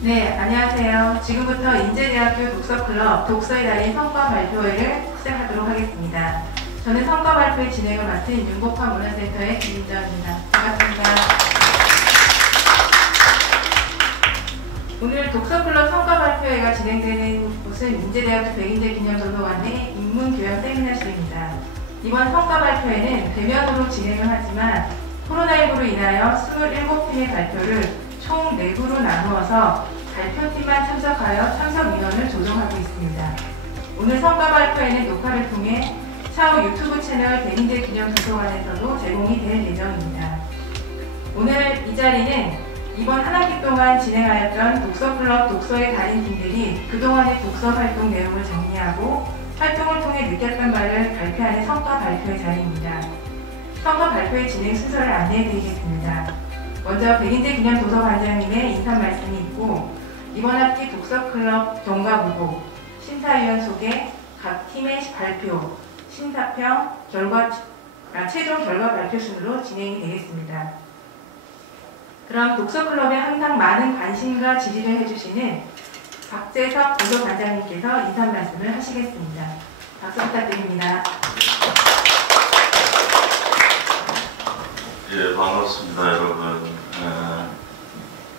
네, 안녕하세요. 지금부터 인제대학교 독서클럽 독서의 달인 성과 발표회를 시작하도록 하겠습니다. 저는 성과 발표회 진행을 맡은 윤복화 문화센터의 김인정입니다. 반갑습니다. 오늘 독서클럽 성과 발표회가 진행되는 곳은 인제대학교 백인재 기념도서관의 인문교양 세미나실입니다. 이번 성과 발표회는 대면으로 진행을 하지만 코로나19로 인하여 27팀의 발표를 총 4부로 나누어서 발표팀만 참석하여 참석 인원을 조정하고 있습니다. 오늘 성과 발표회는 녹화를 통해 차후 유튜브 채널 백인재 기념도서관에서도 제공이 될 예정입니다. 오늘 이 자리는 이번 한 학기 동안 진행하였던 독서클럽 독서의 달인팀들이 그동안의 독서 활동 내용을 정리하고 활동을 통해 느꼈던 바를 발표하는 성과 발표의 자리입니다. 성과 발표의 진행 순서를 안내해드리겠습니다. 먼저 백인재 기념도서관장님의 인사 말씀이 있고 이번 학기 독서클럽 경과보고, 심사위원 소개, 각 팀의 발표, 심사평, 최종 결과 발표 순으로 진행이 되겠습니다. 그럼 독서클럽에 항상 많은 관심과 지지를 해주시는 박재석 도서관장님께서 인사 말씀을 하시겠습니다. 박수 부탁드립니다. 예, 반갑습니다, 여러분.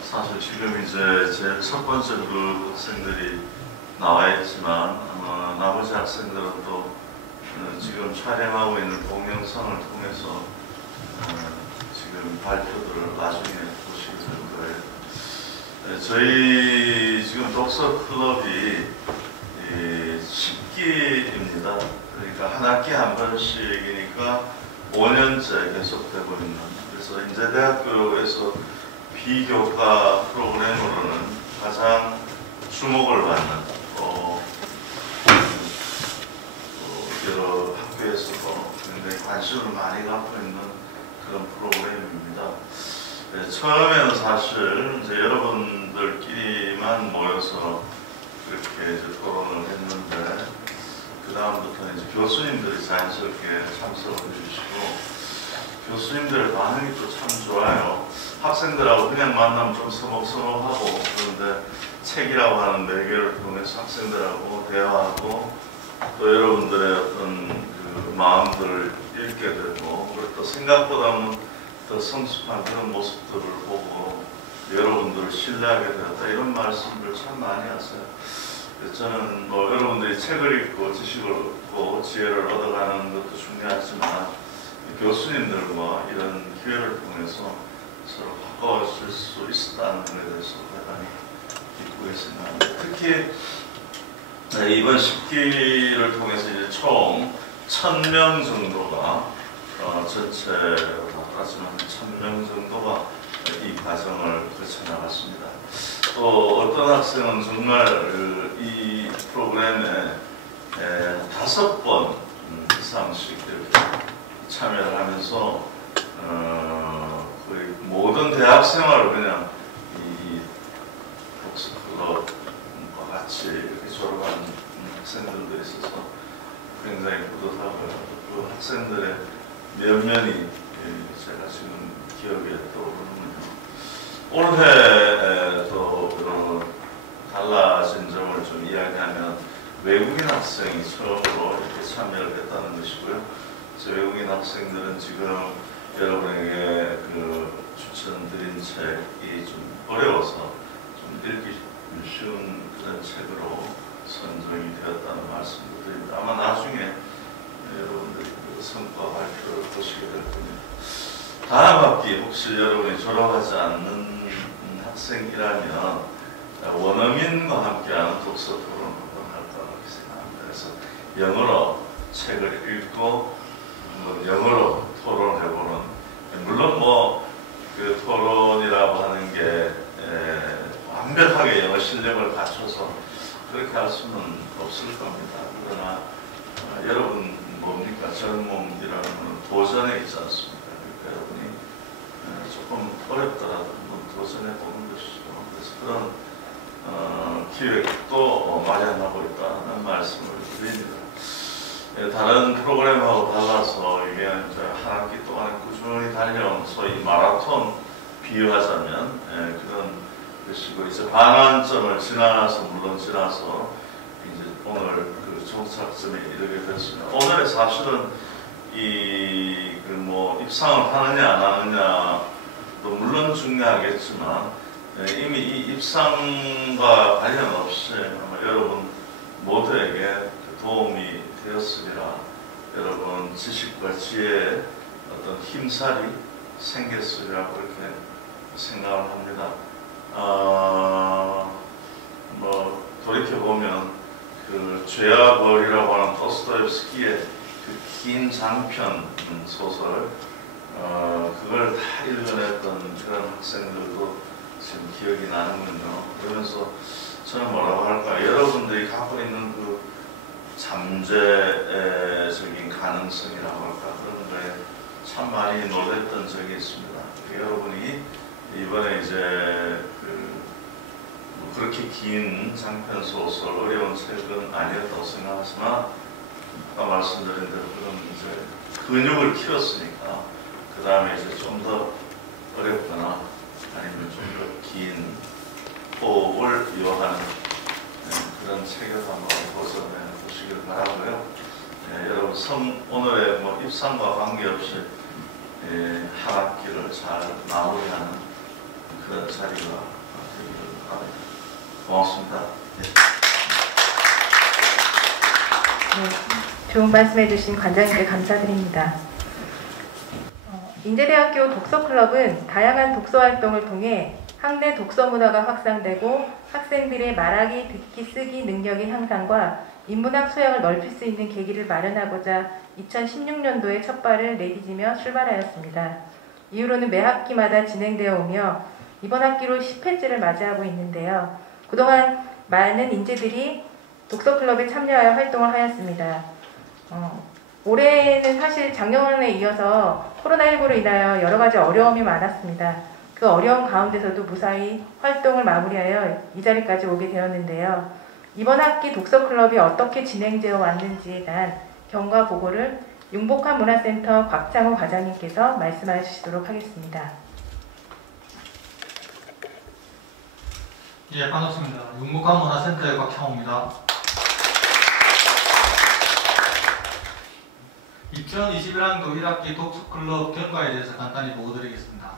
사실 지금 이제 제일 첫 번째 그룹 학생들이 나와 있지만 나머지 학생들은 또 지금 촬영하고 있는 동영상을 통해서 지금 발표들을 나중에 보시게 될 거예요. 저희 지금 독서클럽이 10기입니다. 그러니까 한 학기에 한 번씩이니까 5년째 계속되고 있는, 그래서 인제대학교에서 비교과 프로그램으로는 가장 주목을 받는 여러 학교에서도 굉장히 관심을 많이 갖고 있는 그런 프로그램입니다. 네, 처음에는 사실 이제 여러분들끼리만 모여서 그렇게 이제 토론을 했는데 그 다음부터 이제 교수님들이 자연스럽게 참석을 해주시고 교수님들의 반응이 또 참 좋아요. 학생들하고 그냥 만나면 좀 서먹서먹하고 그런데 책이라고 하는 매개를 통해서 학생들하고 대화하고 또 여러분들의 어떤 그 마음들을 읽게 되고 그리고 또 생각보다는 더 성숙한 그런 모습들을 보고 여러분들을 신뢰하게 되었다 이런 말씀을 참 많이 하세요. 저는 뭐 여러분들이 책을 읽고 지식을 얻고 지혜를 얻어가는 것도 중요하지만 교수님들과 이런 기회를 통해서 서로 가까워질 수 있었다는 것에 대해서 대단히 기쁘게 생각합니다. 특히 이번 10기를 통해서 이제 총 1000명 정도가 전체로 따지면 1000명 정도가 이 과정을 거쳐나갔습니다. 또 어떤 학생은 정말 이 프로그램에 5번 이상씩 이렇게 참여를 하면서 거의 모든 대학 생활을 그냥 이 독서클럽과 같이 이렇게 졸업한 학생들도 있어서 굉장히 뿌듯하고요. 그 학생들의 면면이 제가 지금 기억에 떠오르는군요. 올해도 달라진 점을 좀 이야기하면 외국인 학생이 처음으로 이렇게 참여를 했다는 것이고요. 외국인 학생들은 지금 여러분에게 그 추천드린 책이 좀 어려워서 좀 읽기 쉬운 그런 책으로 선정이 되었다는 말씀을 드립니다. 아마 나중에 여러분들이 그 성과 발표를 보시게 될 겁니다. 다음 학기 혹시 여러분이 졸업하지 않는 학생이라면 원어민과 함께하는 독서 토론을 할 거라고 생각합니다. 그래서 영어로 책을 읽고 영어로 토론해보는, 물론 뭐 그 토론이라고 하는 게 완벽하게 영어 실력을 갖춰서 그렇게 할 수는 없을 겁니다. 그러나 여러분 뭡니까? 젊음이라는 건 도전에 있지 않습니까? 그러니까 여러분이 조금 어렵더라도 한번 도전해보는 것이죠. 그래서 그런 기획도 마련하고 있다는 말씀을 드립니다. 다른 프로그램하고 달라서 이게 이제 한 학기 동안 꾸준히 달려온 소위 마라톤 비유하자면 그런 것이고 이제 반환점을 지나서 물론 지나서 이제 오늘 그 종착점에 이르게 됐습니다. 오늘의 사실은 이 그 뭐 입상을 하느냐 안 하느냐도 물론 중요하겠지만 이미 이 입상과 관련 없이 아마 여러분 모두에게 도움이 되었으리라. 여러분 지식과 지혜에 어떤 힘살이 생겼으리라고 그렇게 생각을 합니다. 뭐 돌이켜보면 그 죄와 벌이라고 하는 도스토옙스키의 그 긴 장편 소설 그걸 다 읽어냈던 그런 학생들도 지금 기억이 나는군요. 그러면서 저는 뭐라고 할까, 여러분들이 갖고 있는 그 잠재적인 가능성이라고 할까, 그런 거에 참 많이 놀랬던 적이 있습니다. 여러분이 이번에 이제 그렇게 긴 장편 소설, 어려운 책은 아니었다고 생각하지만 아까 말씀드린 대로 그런 이제 근육을 키웠으니까 그 다음에 이제 좀 더 어렵거나 아니면 좀 더 긴 호흡을 이용하는 그런 책을 한번 도전해 보시길 바라고요. 여러분 오늘의 뭐 입상과 관계없이 한 학기를 잘 마무리하는 그런 자리가 되기를 바랍니다. 고맙습니다. 네, 좋은 말씀해주신 관장님께 감사드립니다. 인제대학교 독서클럽은 다양한 독서 활동을 통해 학내 독서 문화가 확산되고 학생들의 말하기, 듣기, 쓰기 능력의 향상과 인문학 소양을 넓힐 수 있는 계기를 마련하고자 2016년도에 첫 발을 내디디며 출발하였습니다. 이후로는 매 학기마다 진행되어 오며 이번 학기로 10회째를 맞이하고 있는데요. 그동안 많은 인재들이 독서클럽에 참여하여 활동을 하였습니다. 올해는 사실 작년에 이어서 코로나19로 인하여 여러 가지 어려움이 많았습니다. 그 어려움 가운데서도 무사히 활동을 마무리하여 이 자리까지 오게 되었는데요. 이번 학기 독서클럽이 어떻게 진행되어 왔는지에 대한 경과 보고를 융복한 문화센터 곽창호 과장님께서 말씀해 주시도록 하겠습니다. 예, 반갑습니다. 융복한 문화센터의 곽창호입니다. 2021학년도 1학기 독서클럽 결과에 대해서 간단히 보고드리겠습니다.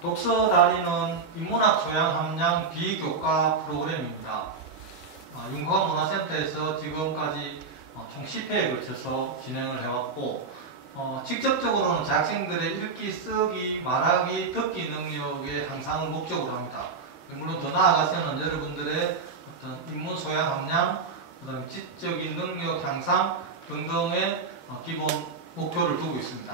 독서 다리는 인문학 소양 함량 비교과 프로그램입니다. 융복한 문화센터에서 지금까지 총 10회에 걸쳐서 진행을 해왔고 직접적으로는 자학생들의 읽기, 쓰기, 말하기, 듣기 능력의 향상을 목적으로 합니다. 물론 더 나아가서는 여러분들의 어떤 인문 소양 함량, 그다음에 지적인 능력 향상 등등의 기본 목표를 두고 있습니다.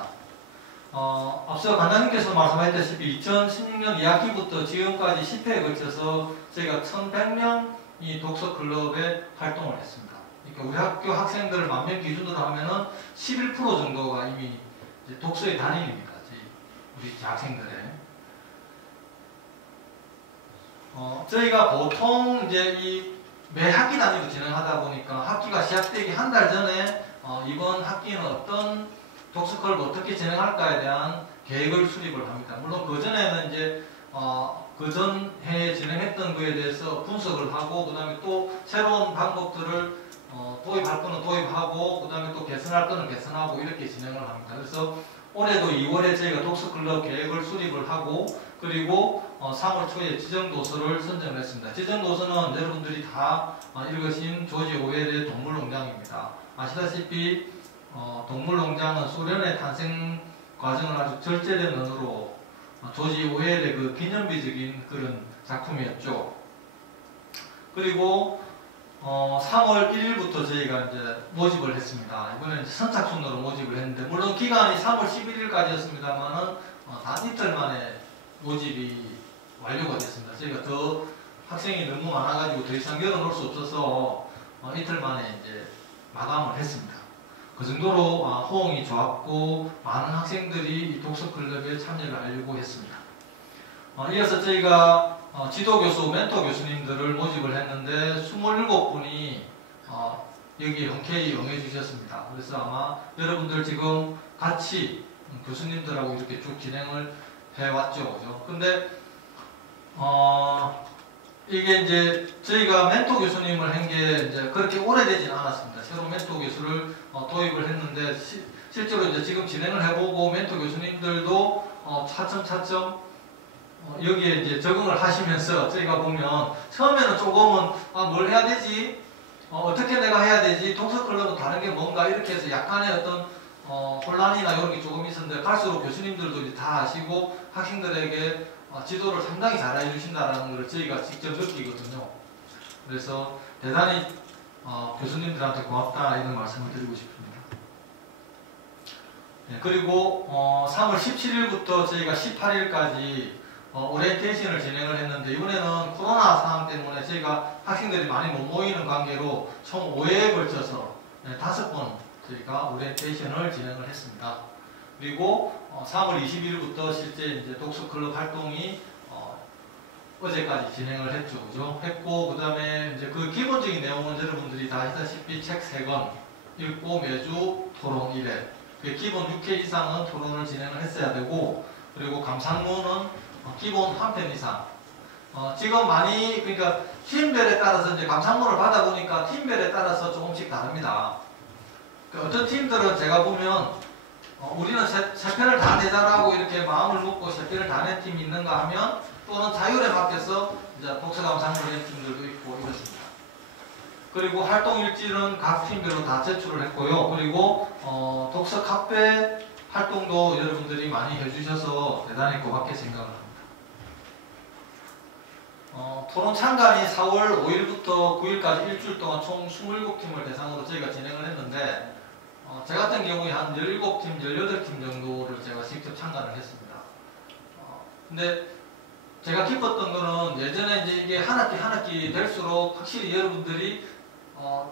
앞서 관장님께서 말씀하셨다시피 2016년 2학기부터 지금까지 10회에 걸쳐서 저희가 1100명이 독서클럽에 활동을 했습니다. 그러니까 우리 학교 학생들을 10,000명 기준으로 하면은 11% 정도가 이미 이제 독서의 단인입니다. 우리 학생들의. 저희가 보통 이제 매 학기 단위로 진행하다 보니까 학기가 시작되기 한 달 전에 이번 학기는 어떤 독서클럽을 어떻게 진행할까에 대한 계획을 수립을 합니다. 물론 그 전에는 이제 그 전 해에 진행했던 거에 대해서 분석을 하고 그 다음에 또 새로운 방법들을 도입할 거는 도입하고 그 다음에 또 개선할 거는 개선하고 이렇게 진행을 합니다. 그래서 올해도 2월에 저희가 독서클럽 계획을 수립을 하고 그리고 3월 초에 지정도서를 선정을 했습니다. 지정도서는 여러분들이 다 읽으신 조지 오웰의 동물농장입니다. 아시다시피 동물농장은 소련의 탄생 과정을 아주 절제된 언어로 조지 오웰의 그 기념비적인 그런 작품이었죠. 그리고 3월 1일부터 저희가 이제 모집을 했습니다. 이번에는 선착순으로 모집을 했는데 물론 기간이 3월 11일까지였습니다만은 단 이틀 만에 모집이 완료가 됐습니다. 저희가 더 학생이 너무 많아가지고 더 이상 열어놓을 수 없어서 이틀 만에 이제 마감을 했습니다. 그 정도로 호응이 좋았고 많은 학생들이 이 독서클럽에 참여를 하려고 했습니다. 이어서 저희가 지도교수, 멘토 교수님들을 모집을 했는데 27분이 여기에 흔쾌히 응해주셨습니다. 그래서 아마 여러분들 지금 같이 교수님들하고 이렇게 쭉 진행을 해왔죠. 그죠? 근데 이게 이제 저희가 멘토 교수님을 한 게 이제 그렇게 오래되진 않았습니다. 새로 멘토 교수를 도입을 했는데 실제로 이제 지금 진행을 해보고 멘토 교수님들도 차츰차츰 여기에 이제 적응을 하시면서 저희가 보면 처음에는 조금은 뭘 해야 되지? 어떻게 내가 해야 되지? 독서클럽은 다른 게 뭔가 이렇게 해서 약간의 어떤 혼란이나 이런 게 조금 있었는데 갈수록 교수님들도 이제 다 아시고 학생들에게 지도를 상당히 잘 해주신다는 걸 저희가 직접 느끼거든요. 그래서 대단히 교수님들한테 고맙다 이런 말씀을 드리고 싶습니다. 네, 그리고 3월 17일부터 저희가 18일까지 오리엔테이션을 진행을 했는데 이번에는 코로나 상황 때문에 저희가 학생들이 많이 못 모이는 관계로 총 5회에 걸쳐서 5번 저희가 오리엔테이션을 진행을 했습니다. 그리고 3월 20일부터 실제 이제 독서클럽 활동이 어제까지 진행을 했죠. 그죠? 했고, 그 다음에 이제 그 기본적인 내용은 여러분들이 다 아시다시피 책 3권 읽고 매주 토론 1회. 기본 6회 이상은 토론을 진행을 했어야 되고, 그리고 감상문은 기본 한 편 이상. 지금 많이, 그러니까 팀별에 따라서 이제 감상문을 받아보니까 팀별에 따라서 조금씩 다릅니다. 어떤 팀들은 제가 보면 우리는 세 편을 다 내자라고 이렇게 마음을 먹고 세 편을 다 낸 팀이 있는가 하면 또는 자율에 맡겨서 이제 독서 감상을 낸 팀들도 있고 이렇습니다. 그리고 활동 일지는 각 팀별로 다 제출을 했고요. 그리고 독서 카페 활동도 여러분들이 많이 해주셔서 대단히 고맙게 생각을 합니다. 토론 참관이 4월 5일부터 9일까지 일주일 동안 총 27팀을 대상으로 저희가 진행을 했는데 제 같은 경우에 한 17팀, 18팀 정도를 제가 직접 참관을 했습니다. 근데 제가 기뻤던 거는 예전에 이제 이게 한 학기 될수록 확실히 여러분들이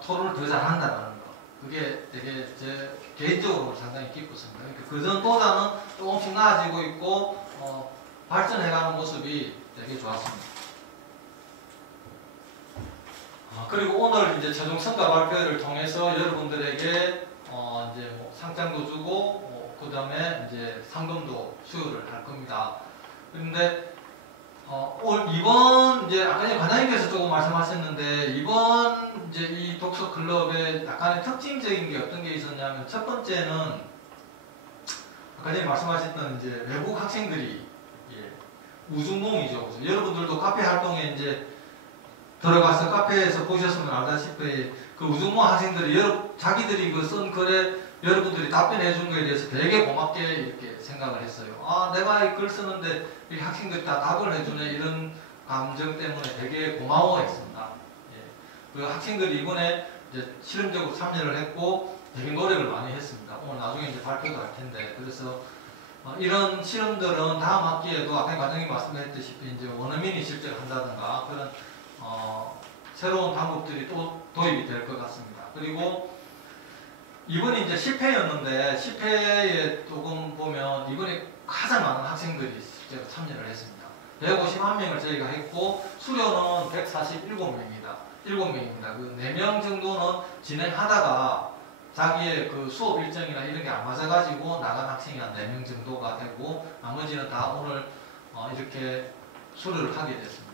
토론을 더 잘한다는 거. 그게 되게 제 개인적으로 상당히 기뻤습니다. 그러니까 그전보다는 조금씩 나아지고 있고 발전해가는 모습이 되게 좋았습니다. 그리고 오늘 이제 최종 성과 발표를 통해서 여러분들에게 이제 뭐 상장도 주고 그 다음에 이제 상금도 수여를 할 겁니다. 그런데 이번 이제 아까 전에 관장님께서 조금 말씀하셨는데 이번 이제 이 독서 클럽의 약간의 특징적인 게 어떤 게 있었냐면 첫 번째는 아까 전에 말씀하셨던 이제 외국 학생들이 우중몽이죠. 여러분들도 카페 활동에 이제 들어가서 카페에서 보셨으면 알다시피 그 우중몽 학생들이 자기들이 그 쓴 글에 여러분들이 답변해 준 거에 대해서 되게 고맙게 이렇게 생각을 했어요. 내가 이 글 쓰는데 이 학생들이 다 답을 해주네 이런 감정 때문에 되게 고마워했습니다. 그 학생들이 이번에 이제 실험적으로 참여를 했고 되게 노력을 많이 했습니다. 오늘 나중에 이제 발표도 할 텐데 그래서 이런 실험들은 다음 학기에도 아까 과장님 말씀하셨듯이 이제 원어민이 실제로 한다든가 그런 새로운 방법들이 또 도입이 될 것 같습니다. 그리고 이번이 이제 10회였는데 10회에 조금 보면 이번에 가장 많은 학생들이 실제로 참여를 했습니다. 151명을 저희가 했고 수료는 147명입니다. 7명입니다. 그 4명 정도는 진행하다가 자기의 그 수업 일정이나 이런 게 안 맞아가지고 나간 학생이 한 4명 정도가 되고 나머지는 다 오늘 이렇게 수료를 하게 됐습니다.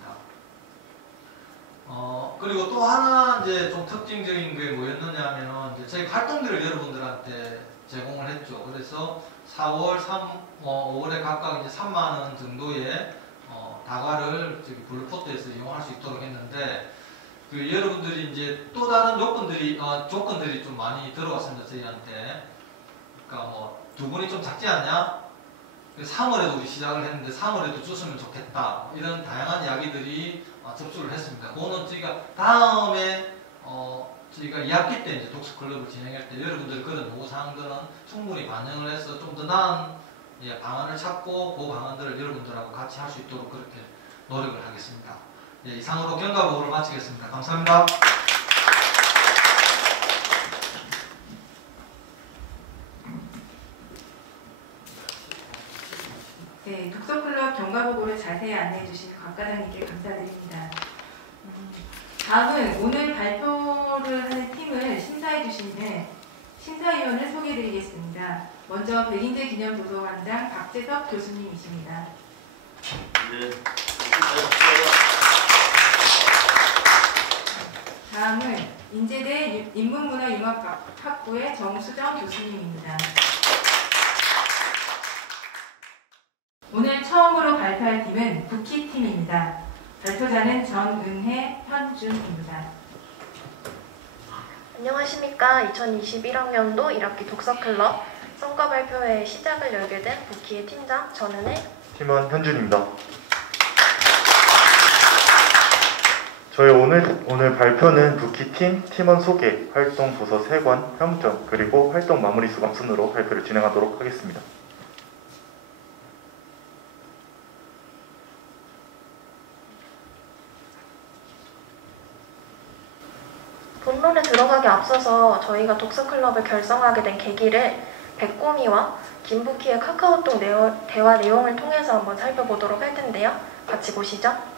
그리고 또 하나 이제 좀 특징적인 게 뭐였느냐 하면은 이제 저희 활동비를 여러분들한테 제공을 했죠. 그래서 4월, 5월에 각각 이제 3만원 정도의 다과를 저기 블루포트에서 이용할 수 있도록 했는데 그 여러분들이 이제 또 다른 조건들이 좀 많이 들어왔습니다. 저희한테. 그러니까 뭐 두 분이 좀 작지 않냐? 3월에도 우리 시작을 했는데 3월에도 줬으면 좋겠다. 이런 다양한 이야기들이 접수를 했습니다. 그거는 저희가 다음에 저희가 2학기 때 이제 독서 클럽을 진행할 때 여러분들 그런 요구사항들은 충분히 반영을 해서 좀 더 나은 방안을 찾고 그 방안들을 여러분들하고 같이 할 수 있도록 그렇게 노력을 하겠습니다. 이상으로 경과보고를 마치겠습니다. 감사합니다. 네, 독서클럽 경과보고를 자세히 안내해 주신 곽 과장님께 감사드립니다. 다음은 오늘 발표를 하는 팀을 심사해 주시는 심사위원을 소개해 드리겠습니다. 먼저 백인재 기념도서관장 박재석 교수님이십니다. 네. 인제대 인문문화융합학부의 정수정 교수님입니다. 오늘 처음으로 발표할 팀은 부키팀입니다. 발표자는 전은혜, 현준입니다. 안녕하십니까. 2021학년도 1학기 독서클럽 성과 발표회의 시작을 열게 된 부키의 팀장 전은혜, 팀원 현준입니다. 저희 오늘 발표는 부키팀 팀원 소개, 활동 도서 3권, 평점, 그리고 활동 마무리 수감 순으로 발표를 진행하도록 하겠습니다. 본론에 들어가기 앞서서 저희가 독서클럽을 결성하게 된 계기를 백꼬미와 김부키의 카카오톡 대화 내용을 통해서 한번 살펴보도록 할 텐데요. 같이 보시죠.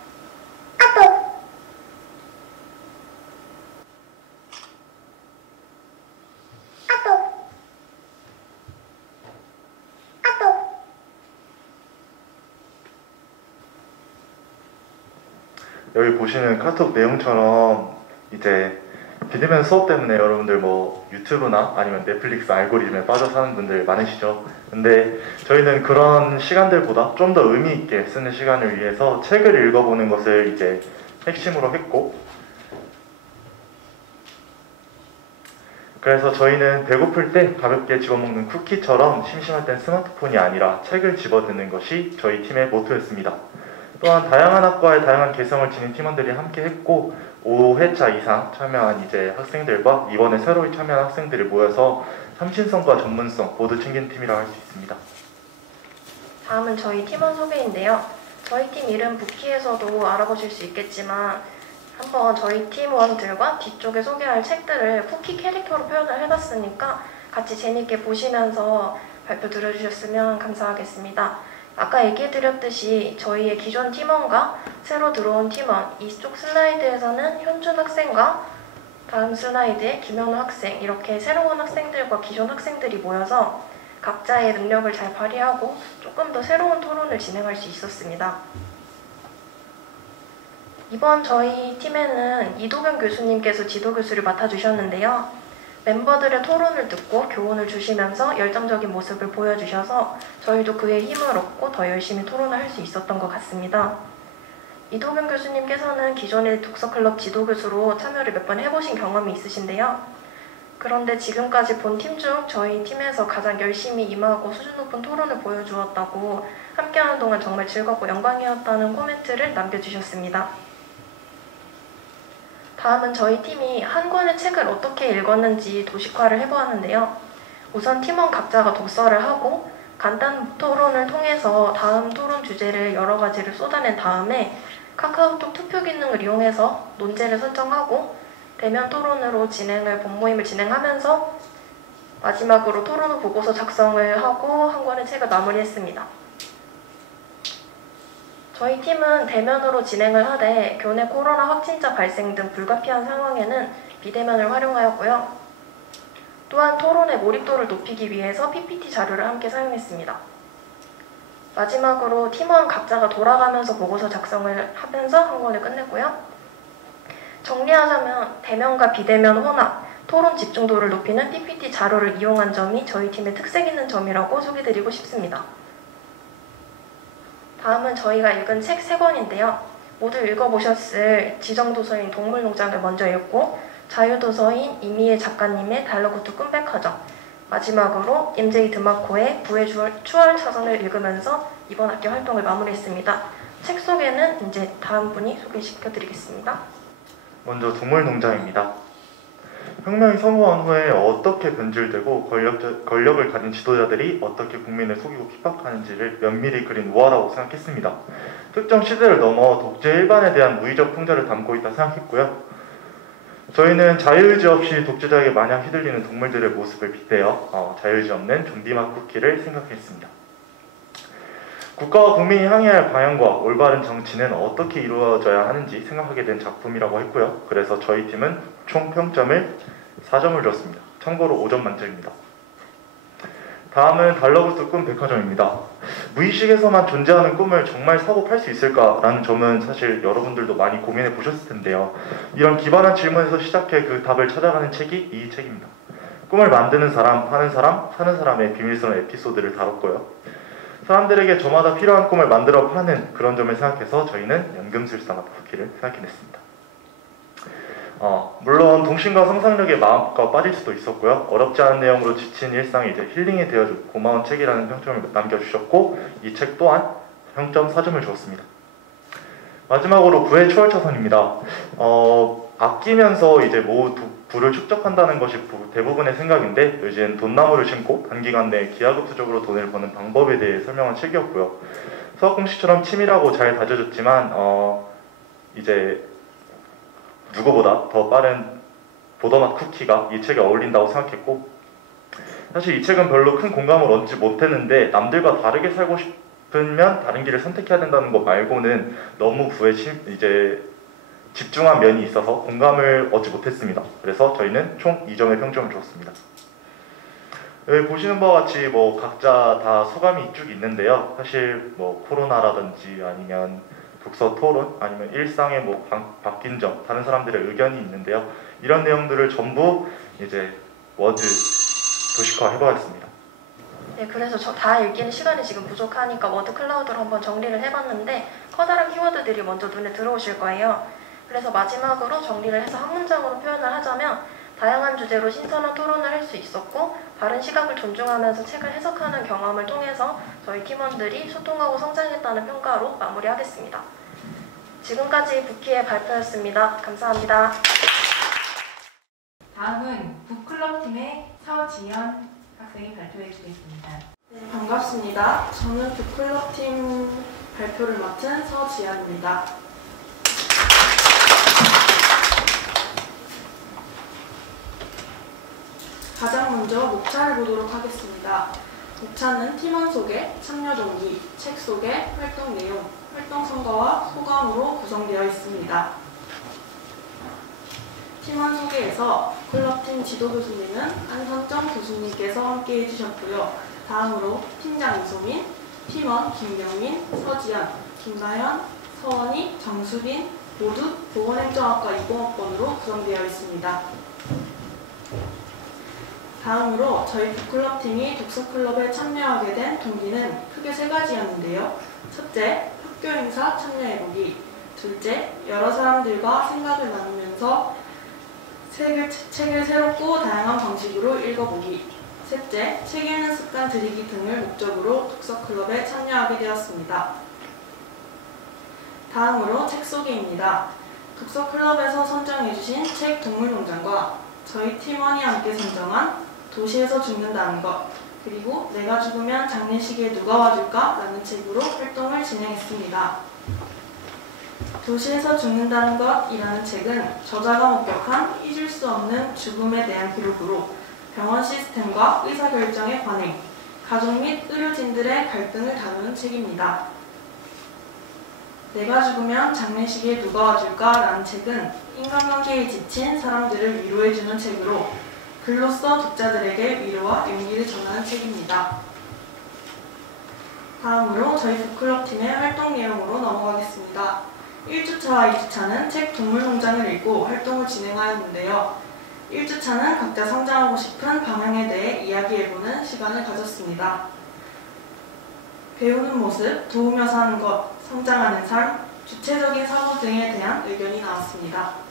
여기 보시는 카톡 내용처럼 이제 비대면 수업 때문에 여러분들 뭐 유튜브나 아니면 넷플릭스 알고리즘에 빠져 사는 분들 많으시죠. 근데 저희는 그런 시간들보다 좀 더 의미 있게 쓰는 시간을 위해서 책을 읽어보는 것을 이제 핵심으로 했고, 그래서 저희는 배고플 때 가볍게 집어먹는 쿠키처럼 심심할 땐 스마트폰이 아니라 책을 집어드는 것이 저희 팀의 모토였습니다. 또한 다양한 학과의 다양한 개성을 지닌 팀원들이 함께 했고, 5회차 이상 참여한 이제 학생들과 이번에 새로 참여한 학생들이 모여서 참신성과 전문성 모두 챙긴 팀이라고 할 수 있습니다. 다음은 저희 팀원 소개인데요. 저희 팀 이름 부키에서도 알아보실 수 있겠지만 한번 저희 팀원들과 뒤쪽에 소개할 책들을 쿠키 캐릭터로 표현을 해봤으니까 같이 재밌게 보시면서 발표 들어주셨으면 감사하겠습니다. 아까 얘기해드렸듯이 저희의 기존 팀원과 새로 들어온 팀원, 이쪽 슬라이드에서는 현준 학생과 다음 슬라이드에 김현우 학생, 이렇게 새로운 학생들과 기존 학생들이 모여서 각자의 능력을 잘 발휘하고 조금 더 새로운 토론을 진행할 수 있었습니다. 이번 저희 팀에는 이도경 교수님께서 지도교수를 맡아주셨는데요. 멤버들의 토론을 듣고 교훈을 주시면서 열정적인 모습을 보여주셔서 저희도 그에 힘을 얻고 더 열심히 토론을 할 수 있었던 것 같습니다. 이도경 교수님께서는 기존의 독서클럽 지도교수로 참여를 몇 번 해보신 경험이 있으신데요. 그런데 지금까지 본 팀 중 저희 팀에서 가장 열심히 임하고 수준 높은 토론을 보여주었다고, 함께하는 동안 정말 즐겁고 영광이었다는 코멘트를 남겨주셨습니다. 다음은 저희 팀이 한 권의 책을 어떻게 읽었는지 도식화를 해보았는데요. 우선 팀원 각자가 독서를 하고 간단 토론을 통해서 다음 토론 주제를 여러 가지를 쏟아낸 다음에 카카오톡 투표 기능을 이용해서 논제를 설정하고 대면 토론으로 본 모임을 진행하면서 마지막으로 토론 후 보고서 작성을 하고 한 권의 책을 마무리했습니다. 저희 팀은 대면으로 진행을 하되 교내 코로나 확진자 발생 등 불가피한 상황에는 비대면을 활용하였고요. 또한 토론의 몰입도를 높이기 위해서 PPT 자료를 함께 사용했습니다. 마지막으로 팀원 각자가 돌아가면서 보고서 작성을 하면서 한 권을 끝냈고요. 정리하자면 대면과 비대면 혼합, 토론 집중도를 높이는 PPT 자료를 이용한 점이 저희 팀의 특색 있는 점이라고 소개드리고 싶습니다. 다음은 저희가 읽은 책 3권인데요. 모두 읽어보셨을 지정도서인 동물농장을 먼저 읽고, 자유도서인 이미애 작가님의 달러구트 꿈백화점, 마지막으로 MJ 드마코의 부의 추월 차선을 읽으면서 이번 학기 활동을 마무리했습니다. 책 소개는 이제 다음 분이 소개시켜드리겠습니다. 먼저 동물농장입니다. 혁명이 성공한 후에 어떻게 변질되고 권력을 가진 지도자들이 어떻게 국민을 속이고 핍박하는지를 면밀히 그린 우화라고 생각했습니다. 특정 시대를 넘어 독재 일반에 대한 무의적 풍자를 담고 있다 생각했고요. 저희는 자유의지 없이 독재자에게 마냥 휘둘리는 동물들의 모습을 빗대어 자유의지 없는 좀비맛 쿠키를 생각했습니다. 국가와 국민이 향해야 할 방향과 올바른 정치는 어떻게 이루어져야 하는지 생각하게 된 작품이라고 했고요. 그래서 저희 팀은 총 평점을 4점을 줬습니다. 참고로 5점 만점입니다. 다음은 달러구스 꿈 백화점입니다. 무의식에서만 존재하는 꿈을 정말 사고 팔 수 있을까라는 점은 사실 여러분들도 많이 고민해 보셨을 텐데요. 이런 기발한 질문에서 시작해 그 답을 찾아가는 책이 이 책입니다. 꿈을 만드는 사람, 파는 사람, 사는 사람의 비밀스러운 에피소드를 다뤘고요. 사람들에게 저마다 필요한 꿈을 만들어 파는 그런 점을 생각해서 저희는 연금술사가 부키를 생각해냈습니다. 물론 동심과 상상력에 마음껏 빠질 수도 있었고요. 어렵지 않은 내용으로 지친 일상이 이제 힐링이 되어주고 고마운 책이라는 평점을 남겨주셨고 이 책 또한 평점 4점을 주었습니다. 마지막으로 부의 초월차선입니다. 아끼면서 이제 부를 축적한다는 것이 대부분의 생각인데 요즘 돈나무를 심고 단기간 내에 기하급수적으로 돈을 버는 방법에 대해 설명한 책이었고요. 수학공식처럼 치밀하고 잘 다져졌지만 이제 누구보다 더 빠른 보더맛 쿠키가 이 책에 어울린다고 생각했고 사실 이 책은 별로 큰 공감을 얻지 못했는데 남들과 다르게 살고 싶으면 다른 길을 선택해야 된다는 것 말고는 너무 부에 이제 집중한 면이 있어서 공감을 얻지 못했습니다. 그래서 저희는 총 2점의 평점을 주었습니다. 여기 보시는 바와 같이 각자 다 소감이 쭉 있는데요. 사실 코로나라든지 아니면 독서 토론 아니면 일상에 바뀐 점, 다른 사람들의 의견이 있는데요. 이런 내용들을 전부 이제 워드 도식화 해보았습니다. 네, 그래서 다 읽기는 시간이 지금 부족하니까 워드 클라우드로 한번 정리를 해봤는데 커다란 키워드들이 먼저 눈에 들어오실 거예요. 그래서 마지막으로 정리를 해서 한 문장으로 표현을 하자면 다양한 주제로 신선한 토론을 할 수 있었고 다른 시각을 존중하면서 책을 해석하는 경험을 통해서 저희 팀원들이 소통하고 성장했다는 평가로 마무리하겠습니다. 지금까지 부키의 발표였습니다. 감사합니다. 다음은 북클럽팀의 서지연 학생이 발표해 주겠습니다. 네, 반갑습니다. 저는 북클럽팀 발표를 맡은 서지연입니다. 가장 먼저 목차를 보도록 하겠습니다. 목차는 팀원 소개, 참여 동기, 책 소개, 활동 내용, 활동 성과와 소감으로 구성되어 있습니다. 팀원 소개에서 클럽팀 지도 교수님은 안선정 교수님께서 함께 해주셨고요. 다음으로 팀장 이소민, 팀원 김경민, 서지연, 김나연, 서원희, 정수빈 모두 보건행정학과 20학번으로 구성되어 있습니다. 다음으로 저희 북클럽팀이 독서클럽에 참여하게 된 동기는 크게 3가지였는데요. 첫째, 학교 행사 참여해보기. 둘째, 여러 사람들과 생각을 나누면서 책을 새롭고 다양한 방식으로 읽어보기. 셋째, 책 읽는 습관 들이기 등을 목적으로 독서클럽에 참여하게 되었습니다. 다음으로 책 소개입니다. 독서클럽에서 선정해주신 책 동물농장과 저희 팀원이 함께 선정한 도시에서 죽는다는 것, 그리고 내가 죽으면 장례식에 누가 와줄까? 라는 책으로 활동을 진행했습니다. 도시에서 죽는다는 것이라는 책은 저자가 목격한 잊을 수 없는 죽음에 대한 기록으로 병원 시스템과 의사결정의 관행, 가족 및 의료진들의 갈등을 다루는 책입니다. 내가 죽으면 장례식에 누가 와줄까? 라는 책은 인간관계에 지친 사람들을 위로해주는 책으로 글로써 독자들에게 위로와 용기를 전하는 책입니다. 다음으로 저희 북클럽팀의 활동 내용으로 넘어가겠습니다. 1주차와 2주차는 책 동물농장을 읽고 활동을 진행하였는데요. 1주차는 각자 성장하고 싶은 방향에 대해 이야기해보는 시간을 가졌습니다. 배우는 모습, 도우며 사는 것, 성장하는 삶, 주체적인 사고 등에 대한 의견이 나왔습니다.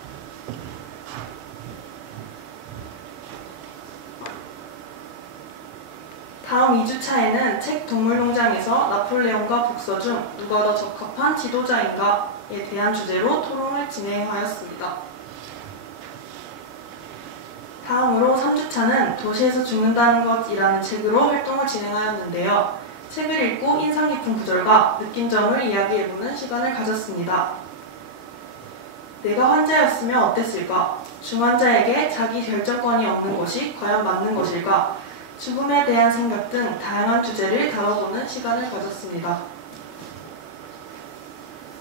다음 2주차에는 책 동물농장에서 나폴레옹과 북서 중 누가 더 적합한 지도자인가에 대한 주제로 토론을 진행하였습니다. 다음으로 3주차는 도시에서 죽는다는 것이라는 책으로 활동을 진행하였는데요. 책을 읽고 인상 깊은 구절과 느낀 점을 이야기해보는 시간을 가졌습니다. 내가 환자였으면 어땠을까? 중환자에게 자기 결정권이 없는 것이 과연 맞는 것일까? 죽음에 대한 생각 등 다양한 주제를 다뤄보는 시간을 가졌습니다.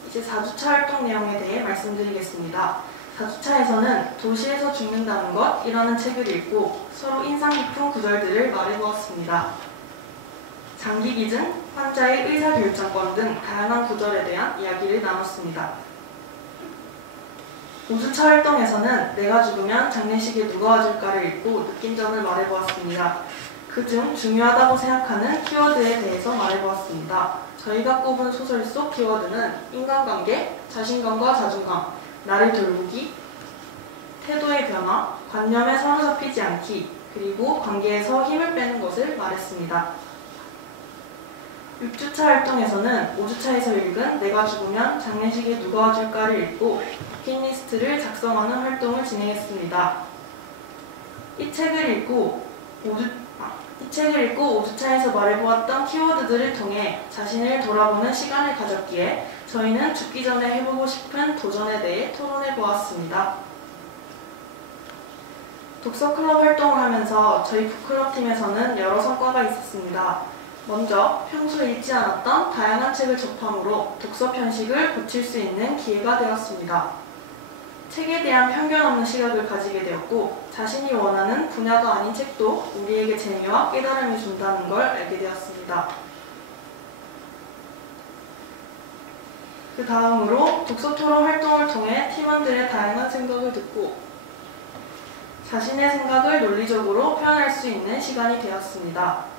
이제 4주차 활동 내용에 대해 말씀드리겠습니다. 4주차에서는 도시에서 죽는다는 것이라는 책을 읽고 서로 인상 깊은 구절들을 말해보았습니다. 장기 기증, 환자의 의사결정권 등 다양한 구절에 대한 이야기를 나눴습니다. 5주차 활동에서는 내가 죽으면 장례식에 누가 와줄까를 읽고 느낀 점을 말해보았습니다. 그중 중요하다고 생각하는 키워드에 대해서 말해보았습니다. 저희가 꼽은 소설 속 키워드는 인간관계, 자신감과 자존감, 나를 돌보기, 태도의 변화, 관념에 사로잡히지 않기, 그리고 관계에서 힘을 빼는 것을 말했습니다. 6주차 활동에서는 5주차에서 읽은 내가 죽으면 장례식에 누가 와줄까를 읽고 버킷리스트를 작성하는 활동을 진행했습니다. 이 책을 읽고 5주차에서 말해보았던 키워드들을 통해 자신을 돌아보는 시간을 가졌기에 저희는 죽기 전에 해보고 싶은 도전에 대해 토론해보았습니다. 독서클럽 활동을 하면서 저희 북클럽 팀에서는 여러 성과가 있었습니다. 먼저 평소 읽지 않았던 다양한 책을 접함으로 독서 편식을 고칠 수 있는 기회가 되었습니다. 책에 대한 편견 없는 시각을 가지게 되었고 자신이 원하는 분야가 아닌 책도 우리에게 재미와 깨달음을 준다는 걸 알게 되었습니다. 그 다음으로 독서토론 활동을 통해 팀원들의 다양한 생각을 듣고 자신의 생각을 논리적으로 표현할 수 있는 시간이 되었습니다.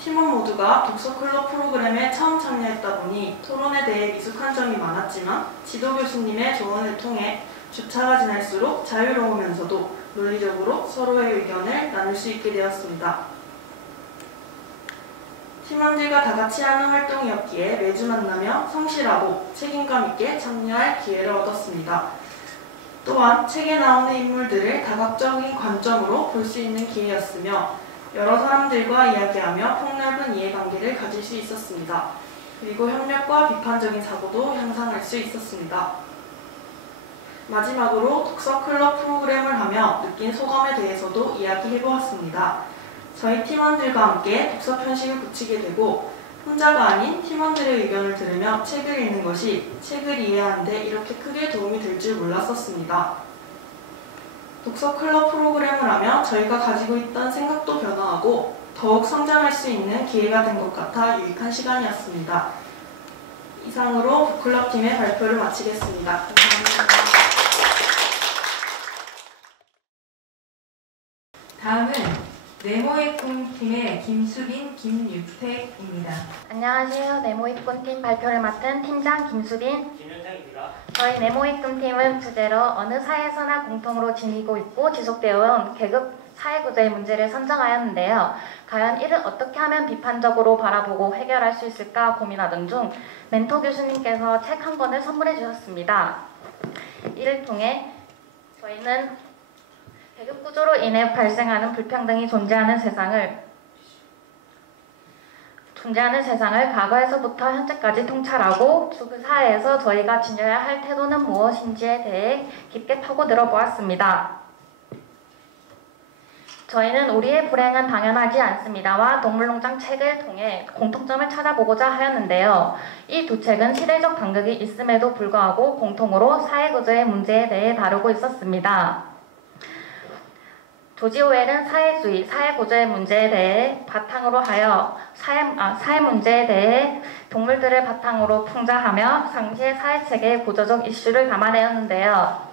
팀원 모두가 독서클럽 프로그램에 처음 참여했다 보니 토론에 대해 미숙한 점이 많았지만 지도 교수님의 조언을 통해 주차가 지날수록 자유로우면서도 논리적으로 서로의 의견을 나눌 수 있게 되었습니다. 팀원들과 다 같이 하는 활동이었기에 매주 만나며 성실하고 책임감 있게 참여할 기회를 얻었습니다. 또한 책에 나오는 인물들을 다각적인 관점으로 볼 수 있는 기회였으며 여러 사람들과 이야기하며 폭넓은 이해관계를 가질 수 있었습니다. 그리고 협력과 비판적인 사고도 향상할 수 있었습니다. 마지막으로 독서클럽 프로그램을 하며 느낀 소감에 대해서도 이야기해보았습니다. 저희 팀원들과 함께 독서 편식을 굳히게 되고 혼자가 아닌 팀원들의 의견을 들으며 책을 읽는 것이 책을 이해하는 데 이렇게 크게 도움이 될 줄 몰랐었습니다. 독서클럽 프로그램을 하며 저희가 가지고 있던 생각도 변화하고 더욱 성장할 수 있는 기회가 된 것 같아 유익한 시간이었습니다. 이상으로 북클럽 팀의 발표를 마치겠습니다. 감사합니다. 다음은 네모의 꿈팀의 김수빈, 김유택입니다. 안녕하세요. 네모입꿈팀 발표를 맡은 팀장 김수빈, 김윤택입니다. 저희 네모입꿈팀은 주제로 어느 사회에서나 공통으로 지니고 있고 지속되어 온 계급 사회구조의 문제를 선정하였는데요. 과연 이를 어떻게 하면 비판적으로 바라보고 해결할 수 있을까 고민하던 중 멘토 교수님께서 책 한 권을 선물해 주셨습니다. 이를 통해 저희는 계급 구조로 인해 발생하는 불평등이 존재하는 세상을 과거에서부터 현재까지 통찰하고 그 사회에서 저희가 지녀야 할 태도는 무엇인지에 대해 깊게 파고들어 보았습니다. 저희는 우리의 불행은 당연하지 않습니다와 동물농장 책을 통해 공통점을 찾아보고자 하였는데요. 이 두 책은 시대적 간극이 있음에도 불구하고 공통으로 사회구조의 문제에 대해 다루고 있었습니다. 조지 오웰은 사회주의, 사회구조의 문제에 대해 바탕으로 하여 사회 문제에 대해 동물들을 바탕으로 풍자하며 당시의 사회체계의 구조적 이슈를 담아내었는데요.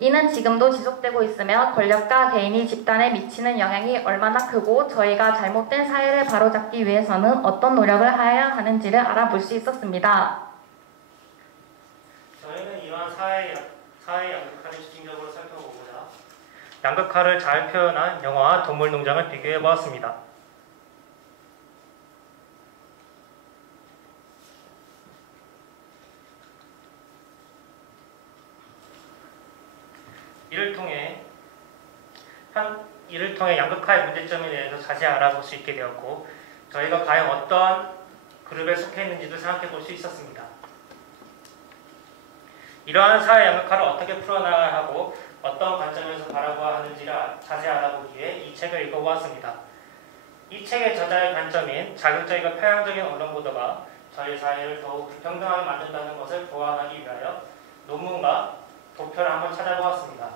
이는 지금도 지속되고 있으며 권력과 개인이 집단에 미치는 영향이 얼마나 크고 저희가 잘못된 사회를 바로잡기 위해서는 어떤 노력을 해야 하는지를 알아볼 수 있었습니다. 저희는 이러한 사회 양극화를 집중적으로 살펴보고자 양극화를 잘 표현한 영화와 동물농장을 비교해보았습니다. 이를 통해 양극화의 문제점에 대해서 자세히 알아볼 수 있게 되었고 저희가 과연 어떠한 그룹에 속해 있는지도 생각해 볼 수 있었습니다. 이러한 사회 양극화를 어떻게 풀어나가야 하고 어떤 관점에서 바라보아야 하는지를 자세히 알아보기 위해 이 책을 읽어보았습니다. 이 책의 저자의 관점인 자극적이고 편향적인 언론 보도가 저희 사회를 더욱 불평등하게 만든다는 것을 보완하기 위하여 논문과 도표를 한번 찾아보았습니다.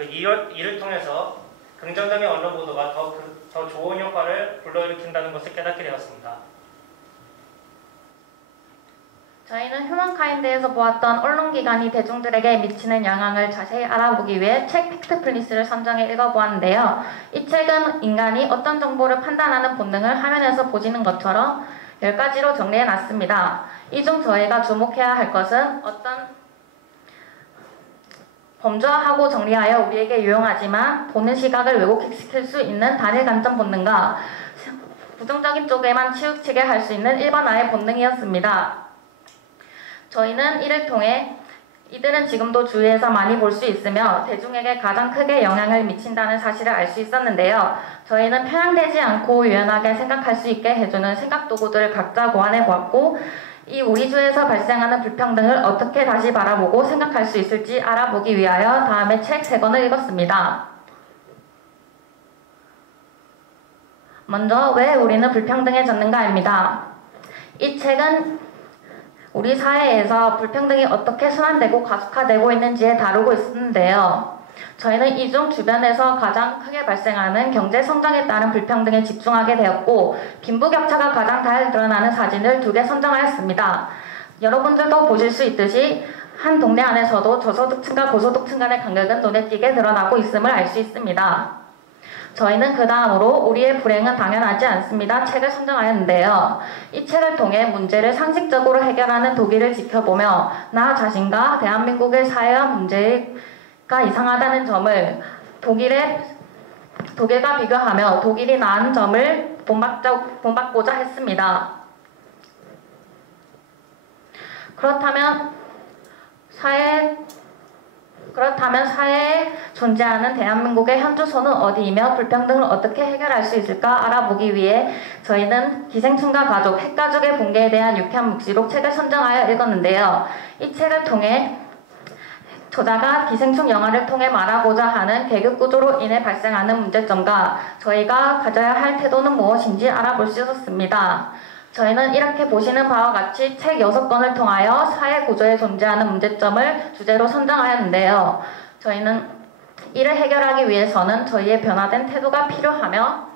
이를 통해서 긍정적인 언론 보도가 더 좋은 효과를 불러일으킨다는 것을 깨닫게 되었습니다. 저희는 휴먼카인드에서 보았던 언론기관이 대중들에게 미치는 영향을 자세히 알아보기 위해 책 팩트플리스를 선정해 읽어보았는데요. 이 책은 인간이 어떤 정보를 판단하는 본능을 화면에서 보시는 것처럼 10가지로 정리해놨습니다. 이 중 저희가 주목해야 할 것은 어떤 범주화하고 정리하여 우리에게 유용하지만 보는 시각을 왜곡시킬 수 있는 단일 관점 본능과 부정적인 쪽에만 치우치게 할 수 있는 일반화의 본능이었습니다. 저희는 이를 통해 이들은 지금도 주위에서 많이 볼 수 있으며 대중에게 가장 크게 영향을 미친다는 사실을 알 수 있었는데요. 저희는 편향되지 않고 유연하게 생각할 수 있게 해주는 생각 도구들을 각자 고안해 보았고 이 우리 주에서 발생하는 불평등을 어떻게 다시 바라보고 생각할 수 있을지 알아보기 위하여 다음에 책 3권을 읽었습니다. 먼저 왜 우리는 불평등해졌는가입니다. 이 책은 우리 사회에서 불평등이 어떻게 순환되고 가속화되고 있는지에 다루고 있었는데요. 저희는 이 중 주변에서 가장 크게 발생하는 경제 성장에 따른 불평등에 집중하게 되었고 빈부격차가 가장 잘 드러나는 사진을 2개 선정하였습니다. 여러분들도 보실 수 있듯이 한 동네 안에서도 저소득층과 고소득층 간의 간격은 눈에 띄게 드러나고 있음을 알 수 있습니다. 저희는 그 다음으로 우리의 불행은 당연하지 않습니다. 책을 선정하였는데요. 이 책을 통해 문제를 상식적으로 해결하는 독일을 지켜보며 나 자신과 대한민국의 사회와 문제가 이상하다는 점을 독일과 비교하며 독일이 나은 점을 본받고자 했습니다. 그렇다면 사회에 존재하는 대한민국의 현주소는 어디이며 불평등을 어떻게 해결할 수 있을까 알아보기 위해 저희는 기생충과 가족, 핵가족의 붕괴에 대한 유쾌한 묵시록 책을 선정하여 읽었는데요. 이 책을 통해 저자가 기생충 영화를 통해 말하고자 하는 계급구조로 인해 발생하는 문제점과 저희가 가져야 할 태도는 무엇인지 알아볼 수 있었습니다. 저희는 이렇게 보시는 바와 같이 책 6권을 통하여 사회 구조에 존재하는 문제점을 주제로 선정하였는데요. 저희는 이를 해결하기 위해서는 저희의 변화된 태도가 필요하며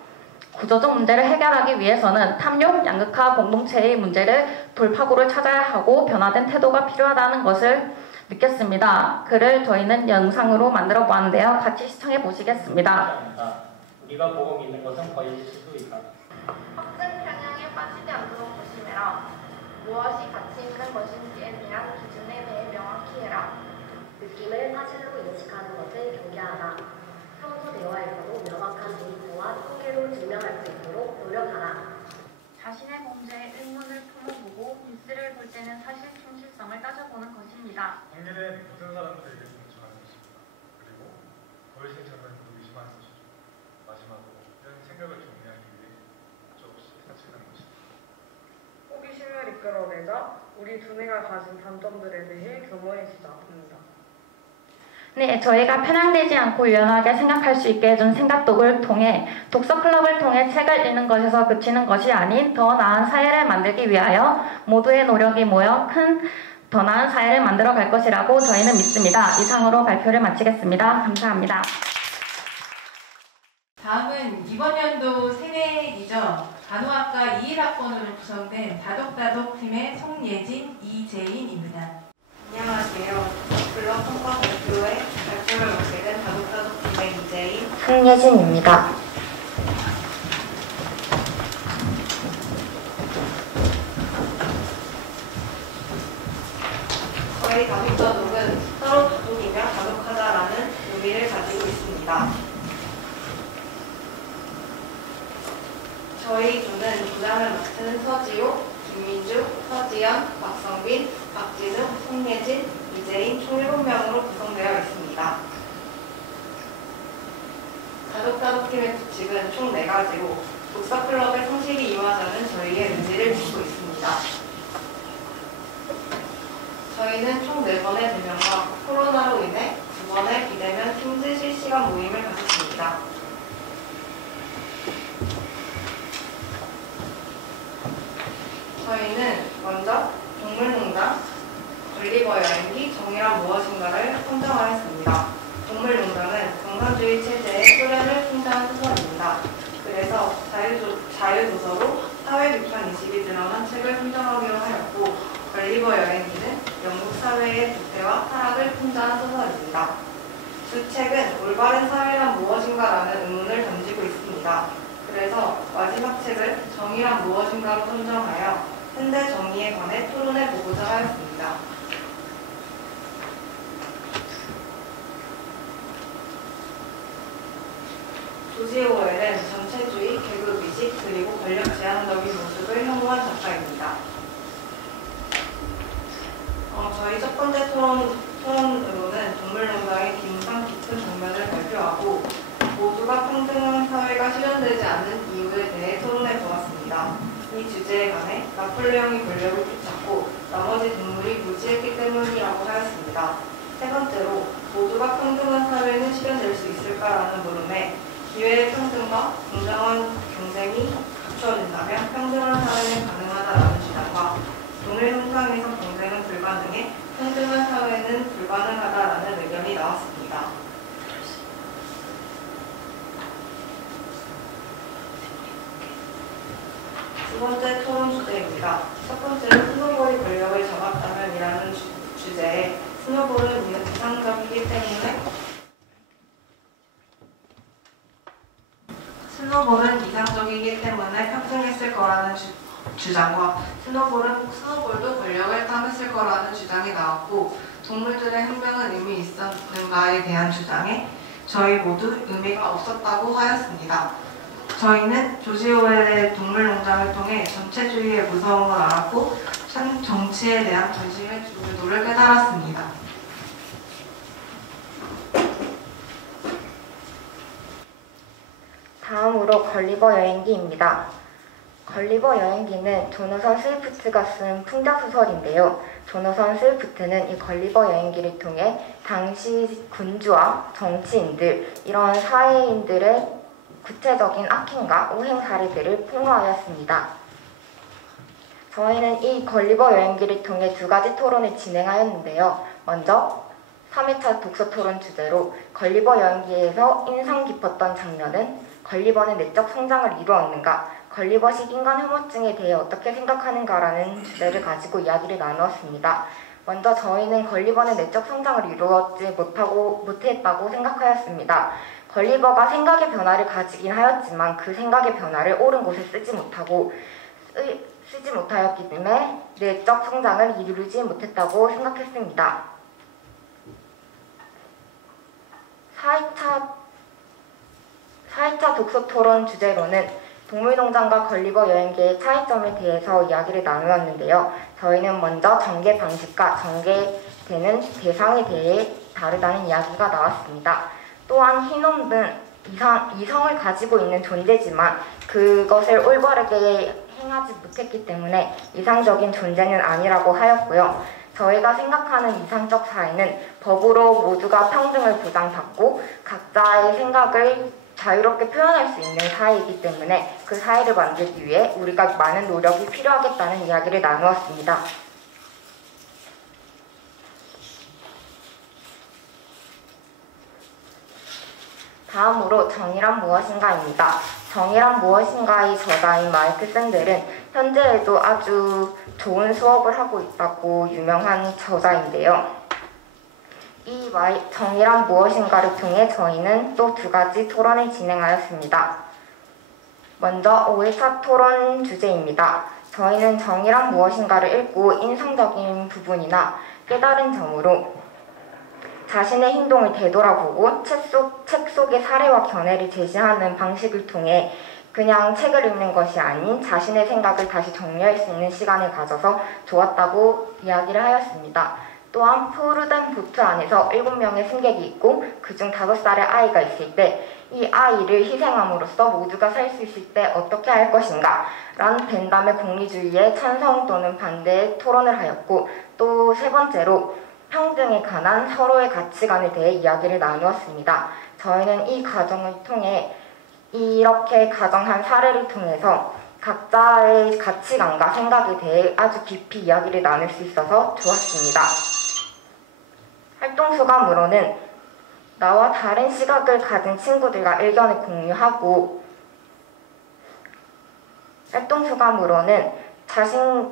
구조적 문제를 해결하기 위해서는 탐욕, 양극화 공동체의 문제를 돌파구를 찾아야 하고 변화된 태도가 필요하다는 것을 느꼈습니다. 글을 저희는 영상으로 만들어 보았는데요. 같이 시청해 보시겠습니다. 우리가 보고 믿는 것은 거짓일 수도 있다. 확증 편향에 빠지지 않도록 조심해라. 무엇이 가치 있는 것인지에 대한 기준에 대해 명확히 해라. 느낌을 사실로 인식하는 것을 경계하라. 평소 대화에서도 명확한 데이터와 통계로 증명할 수 있도록 노력하라. 자신의 범죄에 의문을 품어보고 뉴스를 볼 때는 사실 충실성을 따져보는 것입니다. 작년에 모든 사람들에게 존중하는 것입니다. 그리고 거의 생각은 의심하는 것이죠. 마지막으로 이런 생각을 정리하기 위해 조금씩 사칭하는 것입니다. 호기심을 이끌어내자 우리 두뇌가 가진 단점들에 대해 교모해지자 합니다. 네, 저희가 편향되지 않고 유연하게 생각할 수 있게 해준 생각독을 통해 독서클럽을 통해 책을 읽는 것에서 그치는 것이 아닌 더 나은 사회를 만들기 위하여 모두의 노력이 모여 더 나은 사회를 만들어 갈 것이라고 저희는 믿습니다. 이상으로 발표를 마치겠습니다. 감사합니다. 다음은 이번 연도 새내기죠. 간호학과 21학번으로 구성된 다독다독 팀의 송예진, 이재인입니다. 안녕하세요. 블럭 성과 발표회 발표를 맡게 된 다독다독 팀의 이재인, 송예진입니다. 저희 다독다독은 서로 다독이며 다독하자라는 의미를 가지고 있습니다. 저희 조는 부장을 맡은 서지호, 김민주, 서지연, 박성빈, 박진우, 송예진, 이재인 총 7명으로 구성되어 있습니다. 다독다독팀의 규칙은 총 4가지로 독서클럽의 성실히 이루어가는 저희의 의지를 담고 있습니다. 저희는 총 4번의 대면과 코로나로 인해 2번의 비대면 팀즈 실시간 모임을 가졌습니다. 저희는 먼저 동물농장, 올리버 여행기, 정의란 무엇인가를 선정하였습니다. 동물농장은 풍자한 소설입니다. 그래서 자유도서로 사회 비판 의식이 드러난 책을 선정하기로 하였고, 걸리버 여행기는 영국 사회의 부패와 타락을 풍자한 소설입니다. 두 책은 올바른 사회란 무엇인가라는 의문을 던지고 있습니다. 그래서 마지막 책을 정의란 무엇인가로 선정하여 현대 정의에 관해 토론해 보고자 하였습니다. 조지 오웰은 전체주의, 계급의식, 그리고 권력 제한적인 모습을 혐오한 작가입니다. 저희 첫 번째 토론으로는 동물농장의 인상 깊은 장면을 발표하고 모두가 평등한 사회가 실현되지 않는 이유에 대해 토론해 보았습니다. 이 주제에 관해 나폴레옹이 권력을 되찾고 나머지 동물이 무지했기 때문이라고 하였습니다. 세 번째로 모두가 평등한 사회는 실현될 수 있을까라는 물음에 기회의 평등과 공정한 경쟁이 갖춰진다면 평등한 사회는 가능하다라는 주장과 동일 형상에서 경쟁은 불가능해 평등한 사회는 불가능하다라는 의견이 나왔습니다. 두 번째 토론 주제입니다. 첫 번째로 스노볼이 권력을 잡았다면이라는 주제에 스노볼은 이상적이기 때문에 평등했을 거라는 주장과 스노볼도 권력을 탐했을 거라는 주장이 나왔고, 동물들의 행명은 의미 있었는가에 대한 주장에 저희 모두 의미가 없었다고 하였습니다. 저희는 조지 오웰의 동물농장을 통해 전체주의의 무서움을 알았고 정치에 대한 관심의 중요도를 깨달았습니다. 다음으로 걸리버 여행기입니다. 걸리버 여행기는 조너선 스위프트가 쓴 풍자소설인데요. 조너선 스위프트는 이 걸리버 여행기를 통해 당시 군주와 정치인들, 이런 사회인들의 구체적인 악행과 우행 사례들을 폭로하였습니다. 저희는 이 걸리버 여행기를 통해 두 가지 토론을 진행하였는데요. 먼저 3회차 독서 토론 주제로 걸리버 여행기에서 인상 깊었던 장면은 걸리버는 내적 성장을 이루었는가, 걸리버식 인간 혐오증에 대해 어떻게 생각하는가라는 주제를 가지고 이야기를 나누었습니다. 먼저 저희는 걸리버는 내적 성장을 이루었지 못했다고 생각하였습니다. 걸리버가 생각의 변화를 가지긴 하였지만 그 생각의 변화를 옳은 곳에 쓰지 못하였기 때문에 내적 성장을 이루지 못했다고 생각했습니다. 4회차 독서 토론 주제로는 동물농장과 걸리버 여행기의 차이점에 대해서 이야기를 나누었는데요. 저희는 먼저 전개 방식과 전개되는 대상에 대해 다르다는 이야기가 나왔습니다. 또한 흰놈은 이성을 가지고 있는 존재지만 그것을 올바르게 행하지 못했기 때문에 이상적인 존재는 아니라고 하였고요. 저희가 생각하는 이상적 사회는 법으로 모두가 평등을 보장받고 각자의 생각을 자유롭게 표현할 수 있는 사회이기 때문에 그 사회를 만들기 위해 우리가 많은 노력이 필요하겠다는 이야기를 나누었습니다. 다음으로 정의란 무엇인가입니다. 정의란 무엇인가의 저자인 마이클 샌델은 현재에도 아주 좋은 수업을 하고 있다고 유명한 저자인데요. 이 정의란 무엇인가를 통해 저희는 또 두 가지 토론을 진행하였습니다. 먼저 5회차 토론 주제입니다. 저희는 정의란 무엇인가를 읽고 인상적인 부분이나 깨달은 점으로 자신의 행동을 되돌아보고 책 속의 사례와 견해를 제시하는 방식을 통해 그냥 책을 읽는 것이 아닌 자신의 생각을 다시 정리할 수 있는 시간을 가져서 좋았다고 이야기를 하였습니다. 또한 푸르된 보트 안에서 7명의 승객이 있고 그중 5살의 아이가 있을 때 이 아이를 희생함으로써 모두가 살 수 있을 때 어떻게 할 것인가 라는 벤담의 공리주의에 찬성 또는 반대의 토론을 하였고, 또 세 번째로 평등에 관한 서로의 가치관에 대해 이야기를 나누었습니다. 저희는 이 과정을 통해 이렇게 가정한 사례를 통해서 각자의 가치관과 생각에 대해 아주 깊이 이야기를 나눌 수 있어서 좋았습니다. 활동 소감으로는 나와 다른 시각을 가진 친구들과 의견을 공유하고, 활동 소감으로는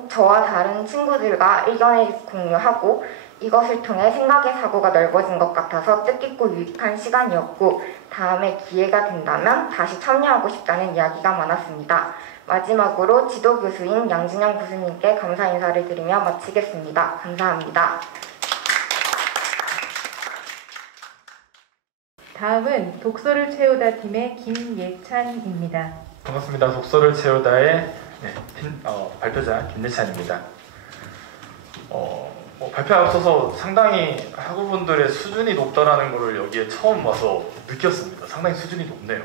저와 다른 친구들과 의견을 공유하고 이것을 통해 생각의 사고가 넓어진 것 같아서 뜻깊고 유익한 시간이었고, 다음에 기회가 된다면 다시 참여하고 싶다는 이야기가 많았습니다. 마지막으로 지도교수인 양진영 교수님께 감사 인사를 드리며 마치겠습니다. 감사합니다. 다음은 독서를 채우다 팀의 김예찬입니다. 반갑습니다. 독서를 채우다의 발표자 김예찬입니다. 발표에 앞서서 상당히 학우분들의 수준이 높다라는 것을 여기에 처음 와서 느꼈습니다. 상당히 수준이 높네요.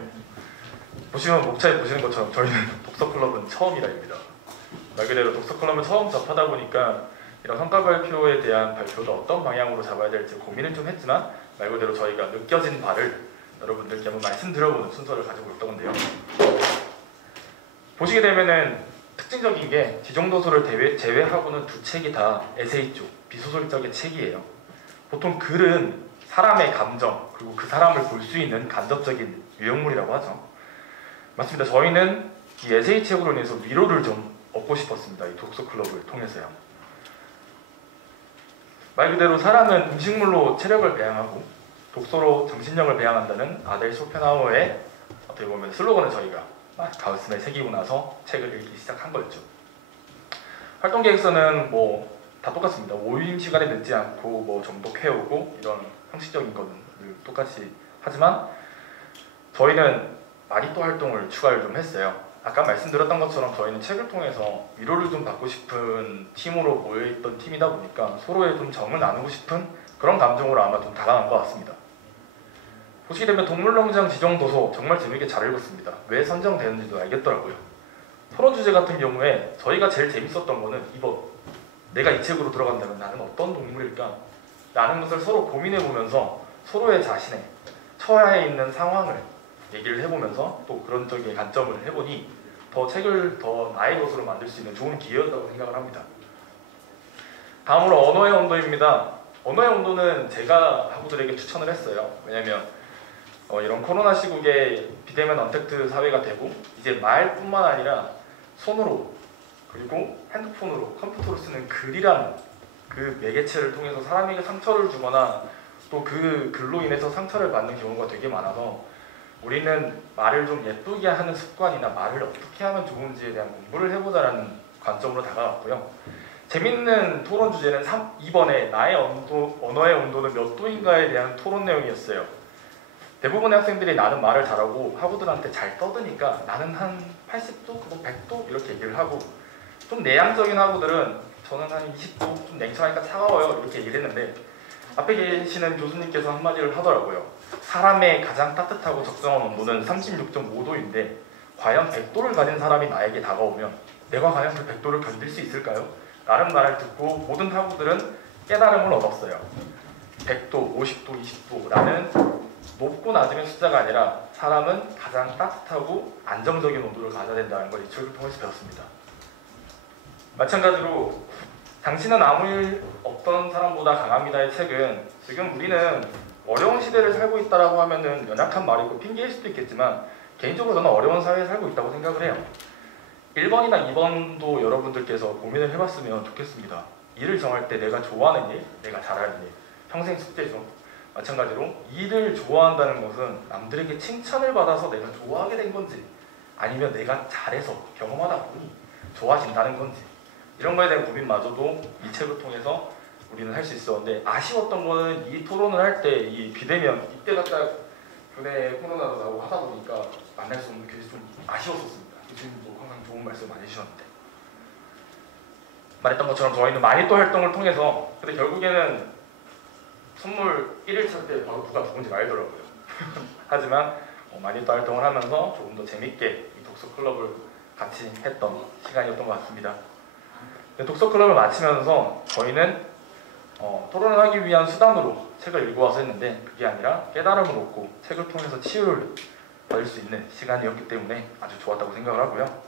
보시면 목차에 보시는 것처럼 저희는 독서클럽은 처음이라입니다. 말 그대로 독서클럽을 처음 접하다 보니까 이런 성과 발표에 대한 발표도 어떤 방향으로 잡아야 될지 고민을 좀 했지만, 말 그대로 저희가 느껴진 바를 여러분들께 한번 말씀드려보는 순서를 가지고 있던 건데요. 보시게 되면은 특징적인 게 지정도서를 제외하고는 두 책이 다 에세이 쪽, 비소설 쪽의 책이에요. 보통 글은 사람의 감정, 그리고 그 사람을 볼 수 있는 간접적인 유형물이라고 하죠. 맞습니다. 저희는 이 에세이 책으로 인해서 위로를 좀 얻고 싶었습니다. 이 독서클럽을 통해서요. 말 그대로 사람은 음식물로 체력을 배양하고 독서로 정신력을 배양한다는 아델 쇼펜하우어의 어떻게 보면 슬로건을 저희가 가슴에 새기고 나서 책을 읽기 시작한 거였죠. 활동 계획서는 다 똑같습니다. 모임 시간에 늦지 않고 정독해오고 이런 형식적인 거는 늘 똑같이 하지만, 저희는 마니또 활동을 추가를 좀 했어요. 아까 말씀드렸던 것처럼 저희는 책을 통해서 위로를 좀 받고 싶은 팀으로 모여있던 팀이다 보니까 서로의 좀 정을 나누고 싶은 그런 감정으로 아마 좀 다가간 것 같습니다. 보시게 되면 동물농장 지정도서 정말 재밌게 잘 읽었습니다. 왜 선정되는지도 알겠더라고요. 토론 주제 같은 경우에 저희가 제일 재밌었던 거는 이번 내가 이 책으로 들어간다면 나는 어떤 동물일까? 라는 것을 서로 고민해보면서 서로의 자신의 처해 있는 상황을 얘기를 해보면서 또 그런 쪽의 관점을 해보니 더 책을 더 나의 것으로 만들 수 있는 좋은 기회였다고 생각을 합니다. 다음으로 언어의 온도입니다. 언어의 온도는 제가 학우들에게 추천을 했어요. 왜냐면 이런 코로나 시국에 비대면 언택트 사회가 되고 이제 말뿐만 아니라 손으로 그리고 핸드폰으로 컴퓨터로 쓰는 글이라는 그 매개체를 통해서 사람에게 상처를 주거나 또 그 글로 인해서 상처를 받는 경우가 되게 많아서 우리는 말을 좀 예쁘게 하는 습관이나 말을 어떻게 하면 좋은지에 대한 공부를 해보자라는 관점으로 다가갔고요. 재밌는 토론 주제는 이번에 나의 언어의 온도는 몇 도인가에 대한 토론 내용이었어요. 대부분의 학생들이 나는 말을 잘하고 학우들한테 잘 떠드니까 나는 한 80도, 100도 이렇게 얘기를 하고, 좀 내향적인 학우들은 저는 한 20도, 좀 냉철하니까 차가워요 이렇게 얘기를 했는데, 앞에 계시는 교수님께서 한마디를 하더라고요. 사람의 가장 따뜻하고 적정한 온도는 36.5도인데 과연 100도를 가진 사람이 나에게 다가오면 내가 과연 그 100도를 견딜 수 있을까요? 라는 말을 듣고 모든 학우들은 깨달음을 얻었어요. 100도, 50도, 20도라는 높고 낮음의 숫자가 아니라 사람은 가장 따뜻하고 안정적인 온도를 가져야 된다는 걸 이 책을 통해서 배웠습니다. 마찬가지로 당신은 아무 일 없던 사람보다 강합니다의 책은, 지금 우리는 어려운 시대를 살고 있다라고 하면은 연약한 말이고 핑계일 수도 있겠지만 개인적으로 저는 어려운 사회에 살고 있다고 생각을 해요. 1번이나 2번도 여러분들께서 고민을 해봤으면 좋겠습니다. 일을 정할 때 내가 좋아하는 일, 내가 잘하는 일, 평생 숙제죠. 마찬가지로 일을 좋아한다는 것은 남들에게 칭찬을 받아서 내가 좋아하게 된 건지, 아니면 내가 잘해서 경험하다 보니 좋아진다는 건지, 이런 거에 대한 고민마저도 이 책을 통해서 우리는 할 수 있었는데, 아쉬웠던 거는 이 토론을 할 때 이 비대면, 이때가 딱 교내 코로나도 나오고 하다 보니까 만날 수 없는 게 좀 아쉬웠었습니다. 교수님도 항상 좋은 말씀 많이 해주셨는데, 말했던 것처럼 저희는 마니또 활동을 통해서, 근데 결국에는 선물 1일차 때 바로 누가 누군지 알더라고요. 하지만 마니또 활동을 하면서 조금 더 재밌게 이 독서 클럽을 같이 했던 시간이었던 것 같습니다. 독서 클럽을 마치면서 저희는 토론을 하기 위한 수단으로 책을 읽어와서 했는데, 그게 아니라 깨달음을 얻고 책을 통해서 치유를 받을 수 있는 시간이었기 때문에 아주 좋았다고 생각을 하고요.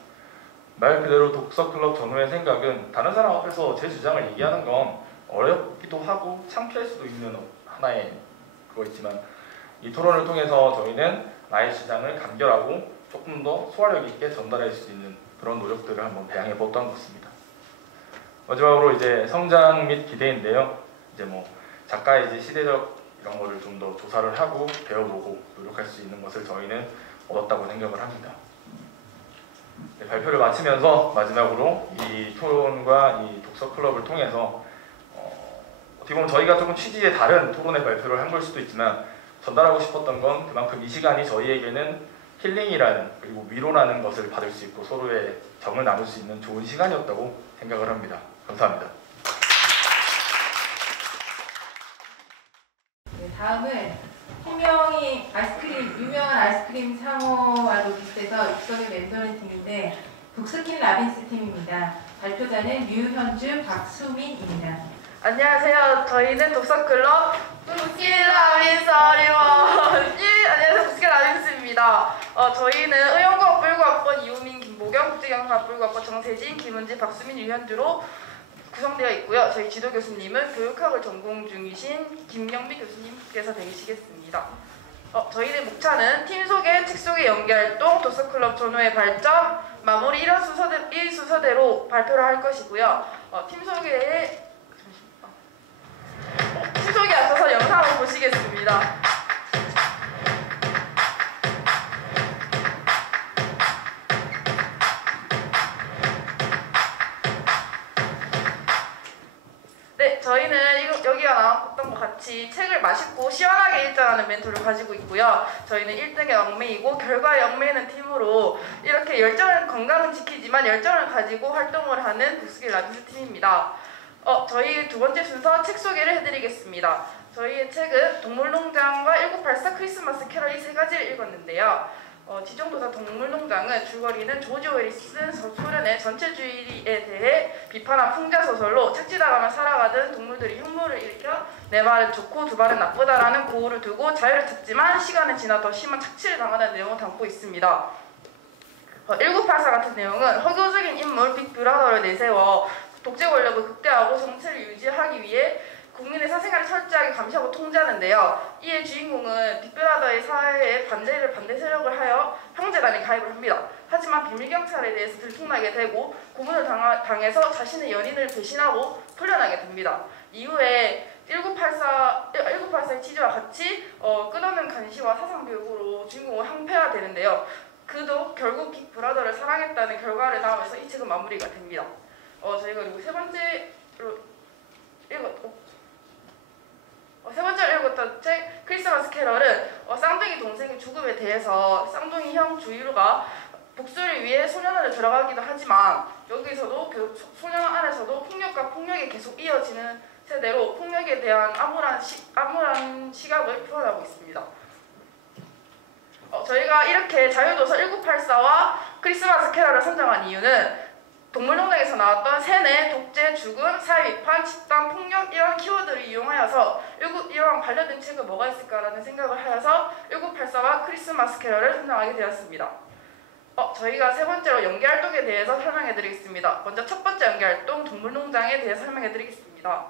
말 그대로 독서 클럽 전후의 생각은, 다른 사람 앞에서 제 주장을 얘기하는 건 어렵기도 하고 창피할 수도 있는 하나의 그거 있지만, 이 토론을 통해서 저희는 나의 주장을 간결하고 조금 더 소화력 있게 전달할 수 있는 그런 노력들을 한번 배양해 보았던 것 같습니다. 마지막으로 이제 성장 및 기대인데요. 이제 뭐 작가의 이제 시대적 이런 거를 좀 더 조사를 하고 배워보고 노력할 수 있는 것을 저희는 얻었다고 생각을 합니다. 네, 발표를 마치면서 마지막으로 이 토론과 이 독서 클럽을 통해서 어떻게 보면 저희가 조금 취지에 다른 토론의 발표를 한 걸 수도 있지만 전달하고 싶었던 건 그만큼 이 시간이 저희에게는 힐링이라는 그리고 위로라는 것을 받을 수 있고 서로의 정을 나눌 수 있는 좋은 시간이었다고 생각을 합니다. 감사합니다. 네, 다음은 팀명이 유명한 아이스크림 상호와도 비슷해서 입속의 멘토는 팀인데 북스킨 라빈스 팀입니다. 발표자는 류현주, 박수민입니다. 안녕하세요. 저희는 독서클럽 북스킨 라빈스 어리원. 안녕하세요. 북스킨 라빈스입니다. 저희는 의용과학 불과학번 이우민, 김보경, 국제경영학 불과학번 정세진, 김은지, 박수민, 류현주로 구성되어 있고요. 저희 지도 교수님은 교육학을 전공 중이신 김영미 교수님께서 되시겠습니다. 저희의 목차는 팀 소개, 책 소개, 연기활동, 독서클럽 전후의 발전, 마무리 1순서대로 발표를 할 것이고요. 팀 소개에 앞서서 영상을 보시겠습니다. 네, 저희는 여기가 나왔던 것 같이 책을 맛있고 시원하게 읽자라는 멘토를 가지고 있고요. 저희는 1등의 영매이고 결과의 영매는 팀으로 이렇게 열정은 건강은 지키지만 열정을 가지고 활동을 하는 북스킨 라빈스 팀입니다. 저희 두 번째 순서 책 소개를 해드리겠습니다. 저희의 책은 동물농장과 1984 크리스마스 캐럴 이 세 가지를 읽었는데요. 지정도사 동물농장은 줄거리는 조지 오웰이 쓴 소련의 전체주의에 대해 비판한 풍자소설로 착지당하며 살아가던 동물들이 흉물을 일으켜 내 말은 좋고 두 말은 나쁘다라는 고우를 두고 자유를 찾지만 시간이 지나 더 심한 착취를 당하는 내용을 담고 있습니다. 1984 같은 내용은 허교적인 인물 빅브라더를 내세워 독재 권력을 극대화하고 정체를 유지하기 위해 국민의 사생활을 철저하게 감시하고 통제하는데요. 이에 주인공은 빅브라더의 사회에 반대 세력을 하여 형제단에 가입을 합니다. 하지만 비밀경찰에 대해서 들통나게 되고 고문을 당해서 자신의 연인을 배신하고 풀려나게 됩니다. 이후에 1984의 취지와 같이 끝없는 감시와 사상교육으로 주인공은 항폐화되는데요. 그도 결국 빅브라더를 사랑했다는 결과를 낳으면서 이 책은 마무리가 됩니다. 저희가 그리고 세 번째로 읽었던 책 크리스마스 캐럴은 쌍둥이 동생의 죽음에 대해서 쌍둥이 형 주이루가 복수를 위해 소년원에 들어가기도 하지만 여기서도 소년원 안에서도 폭력과 폭력이 계속 이어지는 세대로 폭력에 대한 암울한 시각을 표현하고 있습니다. 저희가 이렇게 자유도서 1984와 크리스마스 캐럴을 선정한 이유는 동물농장에서 나왔던 세뇌, 독재, 죽음, 사회비판, 집단, 폭력 이런 키워드를 이용하여서 이랑 관련된 책은 뭐가 있을까라는 생각을 하여서 1984와 크리스마스 캐럴을 선정하게 되었습니다. 저희가 세 번째로 연기활동에 대해서 설명해드리겠습니다. 먼저 첫 번째 연기활동 동물농장에 대해서 설명해드리겠습니다.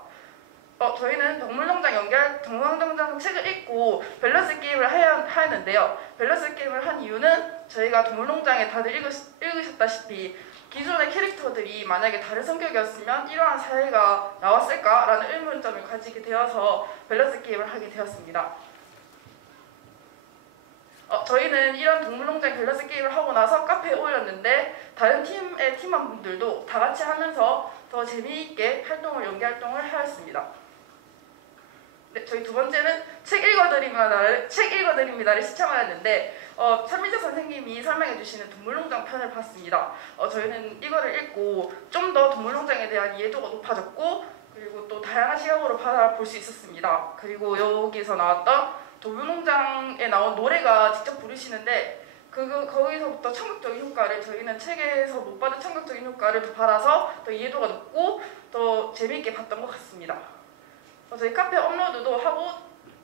저희는 동물농장 책을 읽고 밸런스 게임을 하였는데요. 밸런스 게임을 한 이유는 저희가 동물농장에 다들 읽으셨다시피 기존의 캐릭터들이 만약에 다른 성격이었으면 이러한 사회가 나왔을까라는 의문점을 가지게 되어서 밸런스 게임을 하게 되었습니다. 저희는 이런 동물농장 밸런스 게임을 하고 나서 카페에 올렸는데 다른 팀의 팀원분들도 다 같이 하면서 더 재미있게 연기활동을 하였습니다. 네, 저희 두 번째는 책 읽어드립니다를 시청하였는데 설민재 선생님이 설명해주시는 동물농장 편을 봤습니다. 저희는 이거를 읽고 좀 더 동물농장에 대한 이해도가 높아졌고 그리고 또 다양한 시각으로 바라볼 수 있었습니다. 그리고 여기서 나왔던 동물농장에 나온 노래가 직접 부르시는데 거기서부터 청각적인 효과를 저희는 책에서 못 받은 청각적인 효과를 더 받아서 더 이해도가 높고 더 재미있게 봤던 것 같습니다. 저희 카페 업로드도 하고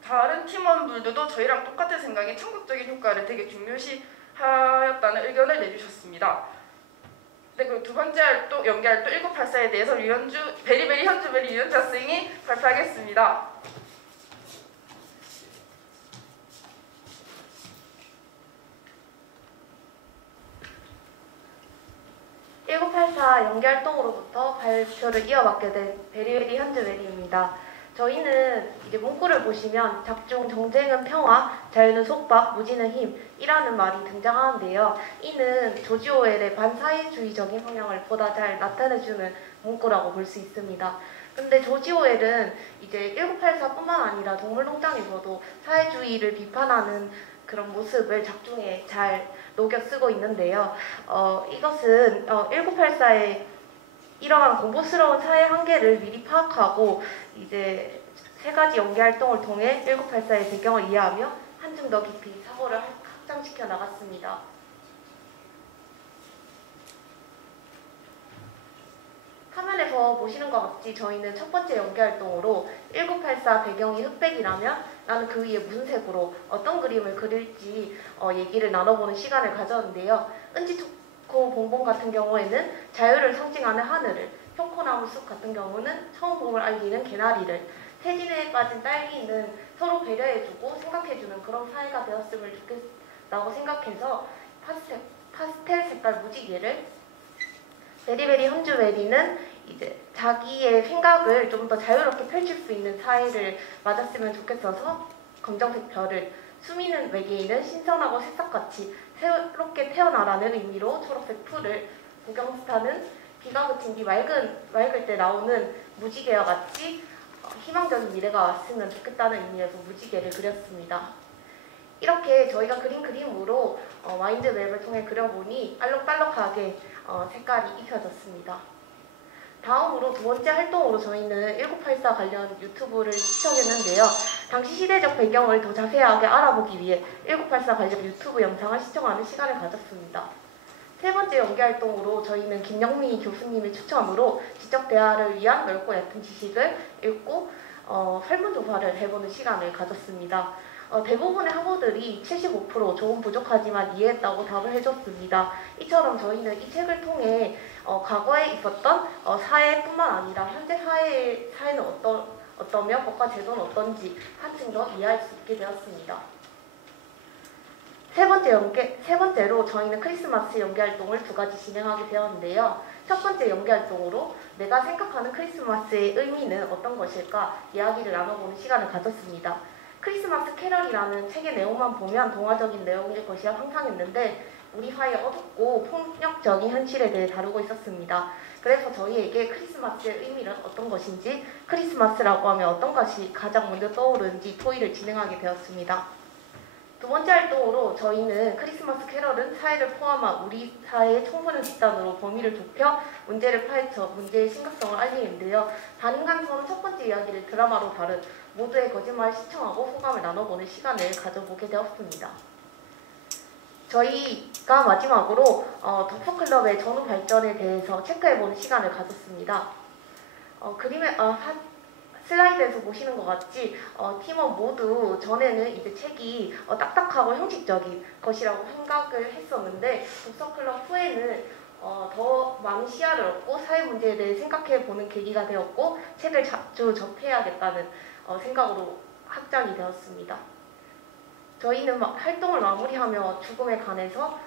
다른 팀원분들도 저희랑 똑같은 생각에 청각적인 효과를 되게 중요시하였다는 의견을 내주셨습니다. 네, 그리고 두 번째 연기활동 1984에 대해서 베리베리 현주 학생이 발표하겠습니다. 1984 연기활동으로부터 발표를 이어받게 된 베리베리 현주베리입니다. 저희는 이제 문구를 보시면 작중 정쟁은 평화, 자유는 속박, 무지는 힘이라는 말이 등장하는데요. 이는 조지 오웰의 반사회주의적인 성향을 보다 잘 나타내주는 문구라고 볼 수 있습니다. 근데 조지 오웰은 이제 1984뿐만 아니라 동물농장에서도 사회주의를 비판하는 그런 모습을 작중에 잘 녹여 쓰고 있는데요. 이것은 1984의 이러한 공포스러운 사회 한계를 미리 파악하고 이제 세 가지 연기 활동을 통해 1984의 배경을 이해하며 한층 더 깊이 사고를 확장시켜 나갔습니다. 화면에서 보시는 것 같이 저희는 첫 번째 연기 활동으로 1984 배경이 흑백이라면 나는 그 위에 무슨 색으로 어떤 그림을 그릴지 얘기를 나눠보는 시간을 가졌는데요. 은지초코 봉봉 같은 경우에는 자유를 상징하는 하늘을, 형코나무 숲 같은 경우는 처음 봄을 알리는 개나리를, 태진에 빠진 딸기는 서로 배려해주고 생각해주는 그런 사회가 되었으면 좋겠다고 생각해서 파스텔 색깔 무지개를, 베리베리 현주베리는 이제 자기의 생각을 좀 더 자유롭게 펼칠 수 있는 사회를 맞았으면 좋겠어서 검정색 별을, 수미는 외계인은 신선하고 새싹같이 새롭게 태어나라는 의미로 초록색 풀을, 구경스타는 비가 그친 뒤 맑을 때 나오는 무지개와 같이 희망적인 미래가 왔으면 좋겠다는 의미에서 무지개를 그렸습니다. 이렇게 저희가 그린 그림으로 마인드맵을 통해 그려보니 알록달록하게 색깔이 입혀졌습니다. 다음으로 두 번째 활동으로 저희는 1984 관련 유튜브를 시청했는데요. 당시 시대적 배경을 더 자세하게 알아보기 위해 1984 관련 유튜브 영상을 시청하는 시간을 가졌습니다. 세 번째 연기 활동으로 저희는 김영미 교수님의 추천으로 지적 대화를 위한 넓고 얕은 지식을 읽고 설문조사를 해보는 시간을 가졌습니다. 대부분의 학우들이 75% 조금 부족하지만 이해했다고 답을 해줬습니다. 이처럼 저희는 이 책을 통해 과거에 있었던 사회뿐만 아니라 현재 사회는 어떠며 법과 제도는 어떤지 한층 더 이해할 수 있게 되었습니다. 세 번째로 저희는 크리스마스 연기활동을 두 가지 진행하게 되었는데요. 첫 번째 연기활동으로 내가 생각하는 크리스마스의 의미는 어떤 것일까 이야기를 나눠보는 시간을 가졌습니다. 크리스마스 캐럴이라는 책의 내용만 보면 동화적인 내용일 것이라 상상했는데 우리 사회의 어둡고 폭력적인 현실에 대해 다루고 있었습니다. 그래서 저희에게 크리스마스의 의미는 어떤 것인지, 크리스마스라고 하면 어떤 것이 가장 먼저 떠오르는지 토의를 진행하게 되었습니다. 두 번째 활동으로 저희는 크리스마스 캐럴은 사회를 포함한 우리 사회의 청소년 집단으로 범위를 좁혀 문제를 파헤쳐 문제의 심각성을 알리는데요. 단인간서는 첫 번째 이야기를 드라마로 다룬 모두의 거짓말을 시청하고 소감을 나눠보는 시간을 가져보게 되었습니다. 저희가 마지막으로 덕후클럽의 전후 발전에 대해서 체크해보는 시간을 가졌습니다. 슬라이드에서 보시는 것 같이 팀원 모두 전에는 이제 책이 딱딱하고 형식적인 것이라고 생각을 했었는데 독서클럽 후에는 더 많은 시야를 얻고 사회 문제에 대해 생각해보는 계기가 되었고 책을 자주 접해야겠다는 생각으로 확장이 되었습니다. 저희는 활동을 마무리하며 죽음에 관해서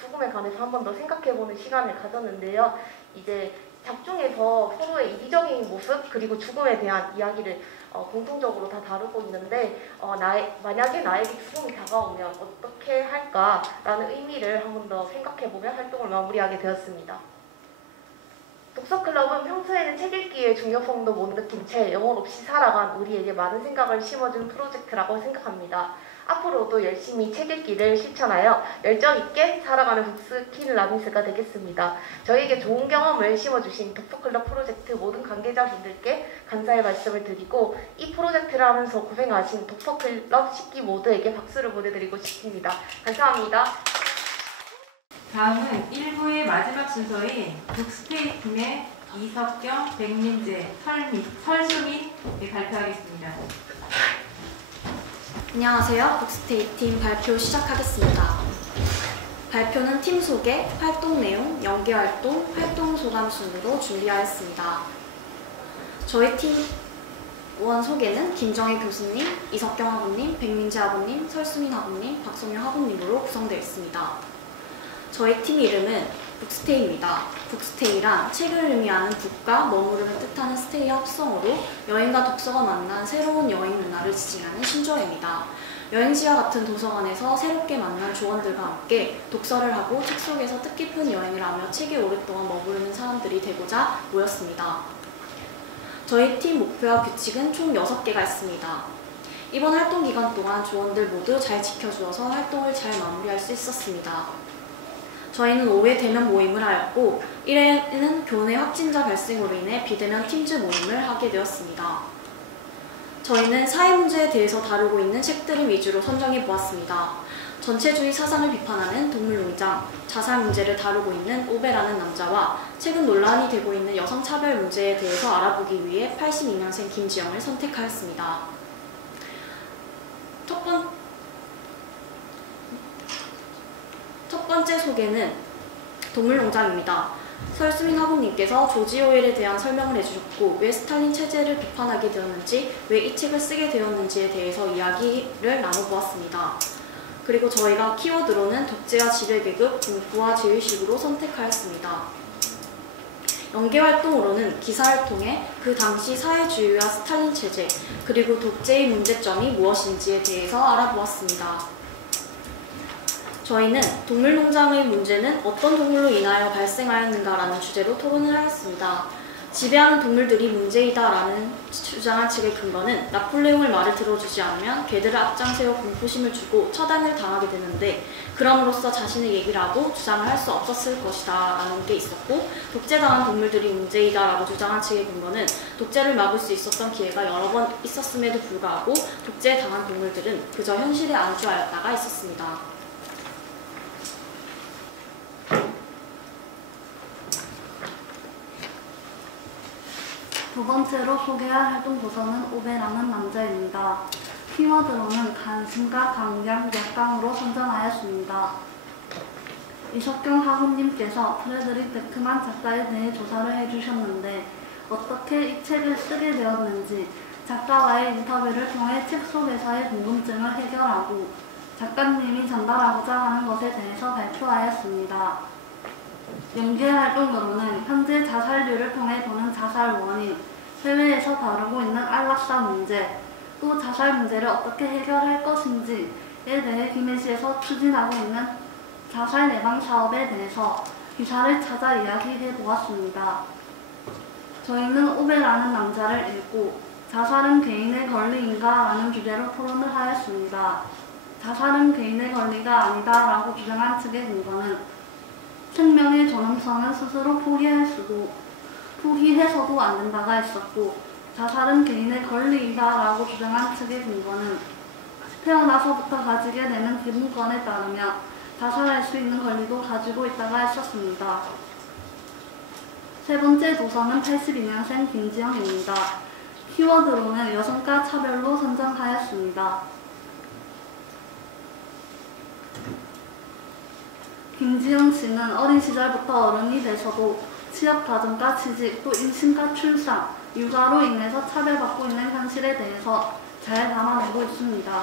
죽음에 관해서 한 번 더 생각해보는 시간을 가졌는데요. 이제 작중에서 서로의 이기적인 모습 그리고 죽음에 대한 이야기를 공통적으로 다 다루고 있는데 만약에 나에게 죽음이 다가오면 어떻게 할까라는 의미를 한 번 더 생각해보며 활동을 마무리하게 되었습니다. 독서클럽은 평소에는 책 읽기의 중요성도 못 느낀 채 영혼 없이 살아간 우리에게 많은 생각을 심어준 프로젝트라고 생각합니다. 앞으로도 열심히 책 읽기를 실천하여 열정 있게 살아가는 북스킨 라미스가 되겠습니다. 저에게 좋은 경험을 심어주신 독서클럽 프로젝트 모든 관계자분들께 감사의 말씀을 드리고 이 프로젝트를 하면서 고생하신 독서클럽 10기 모두에게 박수를 보내드리고 싶습니다. 감사합니다. 다음은 1부의 마지막 순서인 북스테이 팀의 이석경, 백민재, 설수민 발표하겠습니다. 안녕하세요. 북스테이 팀 발표 시작하겠습니다. 발표는 팀 소개, 활동 내용, 연기 활동, 활동 소감 순으로 준비하였습니다. 저희 팀원 소개는 김정혜 교수님, 이석경 학우님, 백민재 학우님, 설수민 학우님, 박성영 학우님으로 구성되어 있습니다. 저희 팀 이름은 북스테이입니다. 북스테이란 책을 의미하는 북과 머무름을 뜻하는 스테이의 합성어로 여행과 독서가 만난 새로운 여행 문화를 지칭하는 신조어입니다. 여행지와 같은 도서관에서 새롭게 만난 조원들과 함께 독서를 하고 책 속에서 뜻깊은 여행을 하며 책에 오랫동안 머무르는 사람들이 되고자 모였습니다. 저희 팀 목표와 규칙은 총 6개가 있습니다. 이번 활동 기간 동안 조원들 모두 잘 지켜주어서 활동을 잘 마무리할 수 있었습니다. 저희는 5회 대면 모임을 하였고 1회에는 교내 확진자 발생으로 인해 비대면 팀즈 모임을 하게 되었습니다. 저희는 사회 문제에 대해서 다루고 있는 책들을 위주로 선정해 보았습니다. 전체주의 사상을 비판하는 동물농장, 자살 문제를 다루고 있는 오베라는 남자와 최근 논란이 되고 있는 여성차별 문제에 대해서 알아보기 위해 82년생 김지영을 선택하였습니다. 첫 번째 소개는 동물농장입니다. 설수민 학우님께서 조지 오웰에 대한 설명을 해주셨고 왜 스탈린 체제를 비판하게 되었는지, 왜 이 책을 쓰게 되었는지에 대해서 이야기를 나눠보았습니다. 그리고 저희가 키워드로는 독재와 지배계급, 공부와 제휴식으로 선택하였습니다. 연계활동으로는 기사를 통해 그 당시 사회주의와 스탈린 체제, 그리고 독재의 문제점이 무엇인지에 대해서 알아보았습니다. 저희는 동물농장의 문제는 어떤 동물로 인하여 발생하였는가라는 주제로 토론을 하였습니다. 지배하는 동물들이 문제이다라는 주장한 측의 근거는 나폴레옹의 말을 들어주지 않으면 개들을 앞장세워 공포심을 주고 처단을 당하게 되는데 그럼으로써 자신의 얘기를 하고 주장을 할 수 없었을 것이다 라는 게 있었고, 독재당한 동물들이 문제이다 라고 주장한 측의 근거는 독재를 막을 수 있었던 기회가 여러 번 있었음에도 불구하고 독재당한 동물들은 그저 현실에 안주하였다가 있었습니다. 두 번째로 소개할 활동 도서는 오베라는 남자입니다. 키워드로는 관심과 강약, 약강으로 선정하였습니다. 이석경 학우님께서 프레드릭 베크만 작가에 대해 조사를 해주셨는데 어떻게 이 책을 쓰게 되었는지 작가와의 인터뷰를 통해 책 속에서의 궁금증을 해결하고 작가님이 전달하고자 하는 것에 대해서 발표하였습니다. 연계활동으로는 현재 자살률을 통해 보는 자살 원인, 해외에서 다루고 있는 안락사 문제, 또 자살 문제를 어떻게 해결할 것인지에 대해 김해시에서 추진하고 있는 자살 예방 사업에 대해서 기사를 찾아 이야기해 보았습니다. 저희는 오베라는 남자를 읽고 자살은 개인의 권리인가 라는 주제로 토론을 하였습니다. 자살은 개인의 권리가 아니다 라고 주장한 측의 근거는 생명의 존엄성은 스스로 포기해서도 안 된다가 있었고, 자살은 개인의 권리이다 라고 주장한 측의 근거는 태어나서부터 가지게 되는 기본권에 따르며 자살할 수 있는 권리도 가지고 있다가 있었습니다. 세 번째 도서는 82년생 김지영입니다. 키워드로는 여성과 차별로 선정하였습니다. 김지영 씨는 어린 시절부터 어른이 돼서도 취업 과정과 취직, 또 임신과 출산, 육아로 인해서 차별받고 있는 현실에 대해서 잘 담아내고 있습니다.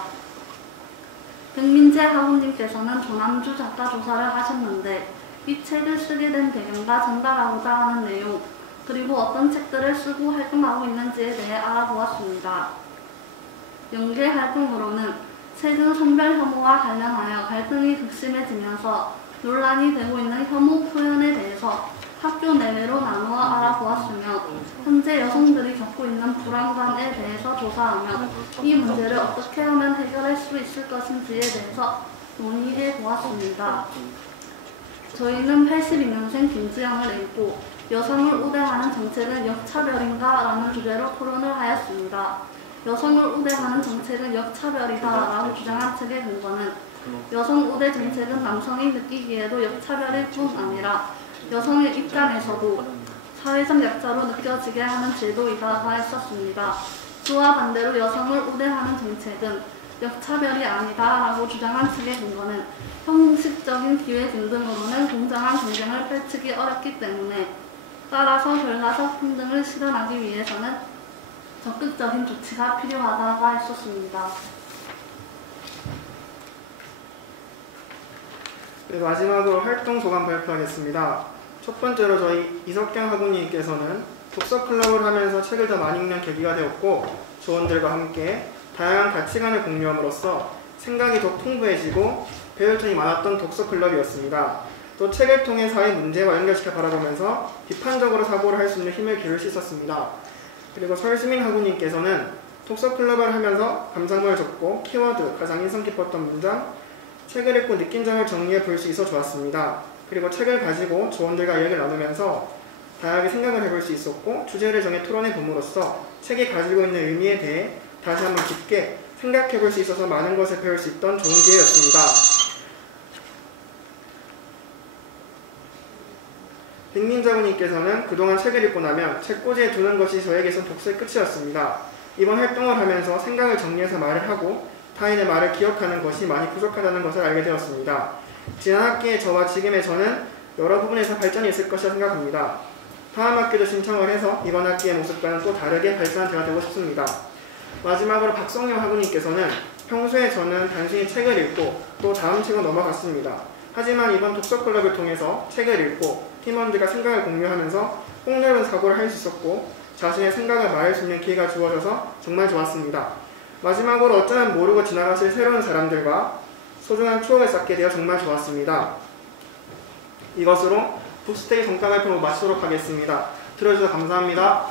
백민재 학우님께서는 조남주 작가 조사를 하셨는데 이 책을 쓰게 된 배경과 전달하고자 하는 내용, 그리고 어떤 책들을 쓰고 활동하고 있는지에 대해 알아보았습니다. 연계 활동으로는 최근 성별 혐오와 관련하여 갈등이 극심해지면서 논란이 되고 있는 혐오 표현에 대해서 학교 내외로 나누어 알아보았으며 현재 여성들이 겪고 있는 불안감에 대해서 조사하며 이 문제를 어떻게 하면 해결할 수 있을 것인지에 대해서 논의해 보았습니다. 저희는 82년생 김지영을 읽고 여성을 우대하는 정책은 역차별인가? 라는 주제로 토론을 하였습니다. 여성을 우대하는 정책은 역차별이다 라고 주장한 측의 근거는 여성 우대 정책은 남성이 느끼기에도 역차별일 뿐 아니라 여성의 입장에서도 사회적 약자로 느껴지게 하는 제도이다가 있었습니다. 그와 반대로 여성을 우대하는 정책은 역차별이 아니다 라고 주장한 측의 근거는 형식적인 기회 등등으로는 공정한 경쟁을 펼치기 어렵기 때문에 따라서 결과적 평등을 실현하기 위해서는 적극적인 조치가 필요하다가 있었습니다. 네, 마지막으로 활동 소감 발표하겠습니다. 첫 번째로 저희 이석경 학우님께서는 독서클럽을 하면서 책을 더 많이 읽는 계기가 되었고 조원들과 함께 다양한 가치관을 공유함으로써 생각이 더 풍부해지고 배울 점이 많았던 독서클럽이었습니다. 또 책을 통해 사회 문제와 연결시켜 바라보면서 비판적으로 사고를 할 수 있는 힘을 기울 수 있었습니다. 그리고 설수민 학우님께서는 독서클럽을 하면서 감상문을 적고 키워드, 가장 인상 깊었던 문장, 책을 읽고 느낀 점을 정리해 볼 수 있어 좋았습니다. 그리고 책을 가지고 조원들과 이야기를 나누면서 다양하게 생각을 해볼 수 있었고 주제를 정해 토론해 봄으로써 책이 가지고 있는 의미에 대해 다시 한번 깊게 생각해 볼 수 있어서 많은 것을 배울 수 있던 좋은 기회였습니다. 백민자분님께서는 그동안 책을 읽고 나면 책꽂이에 두는 것이 저에게선 독서의 끝이었습니다. 이번 활동을 하면서 생각을 정리해서 말을 하고 타인의 말을 기억하는 것이 많이 부족하다는 것을 알게 되었습니다. 지난 학기의 저와 지금의 저는 여러 부분에서 발전이 있을 것이라 생각합니다. 다음 학기도 신청을 해서 이번 학기의 모습과는 또 다르게 발전한 제가 되고 싶습니다. 마지막으로 박성효 학우님께서는 평소에 저는 단순히 책을 읽고 또 다음 책으로 넘어갔습니다. 하지만 이번 독서클럽을 통해서 책을 읽고 팀원들과 생각을 공유하면서 폭넓은 사고를 할 수 있었고 자신의 생각을 말할 수 있는 기회가 주어져서 정말 좋았습니다. 마지막으로 어쩌면 모르고 지나가실 새로운 사람들과 소중한 추억을 쌓게 되어 정말 좋았습니다. 이것으로 북스테이 성과 발표를 마치도록 하겠습니다. 들어주셔서 감사합니다.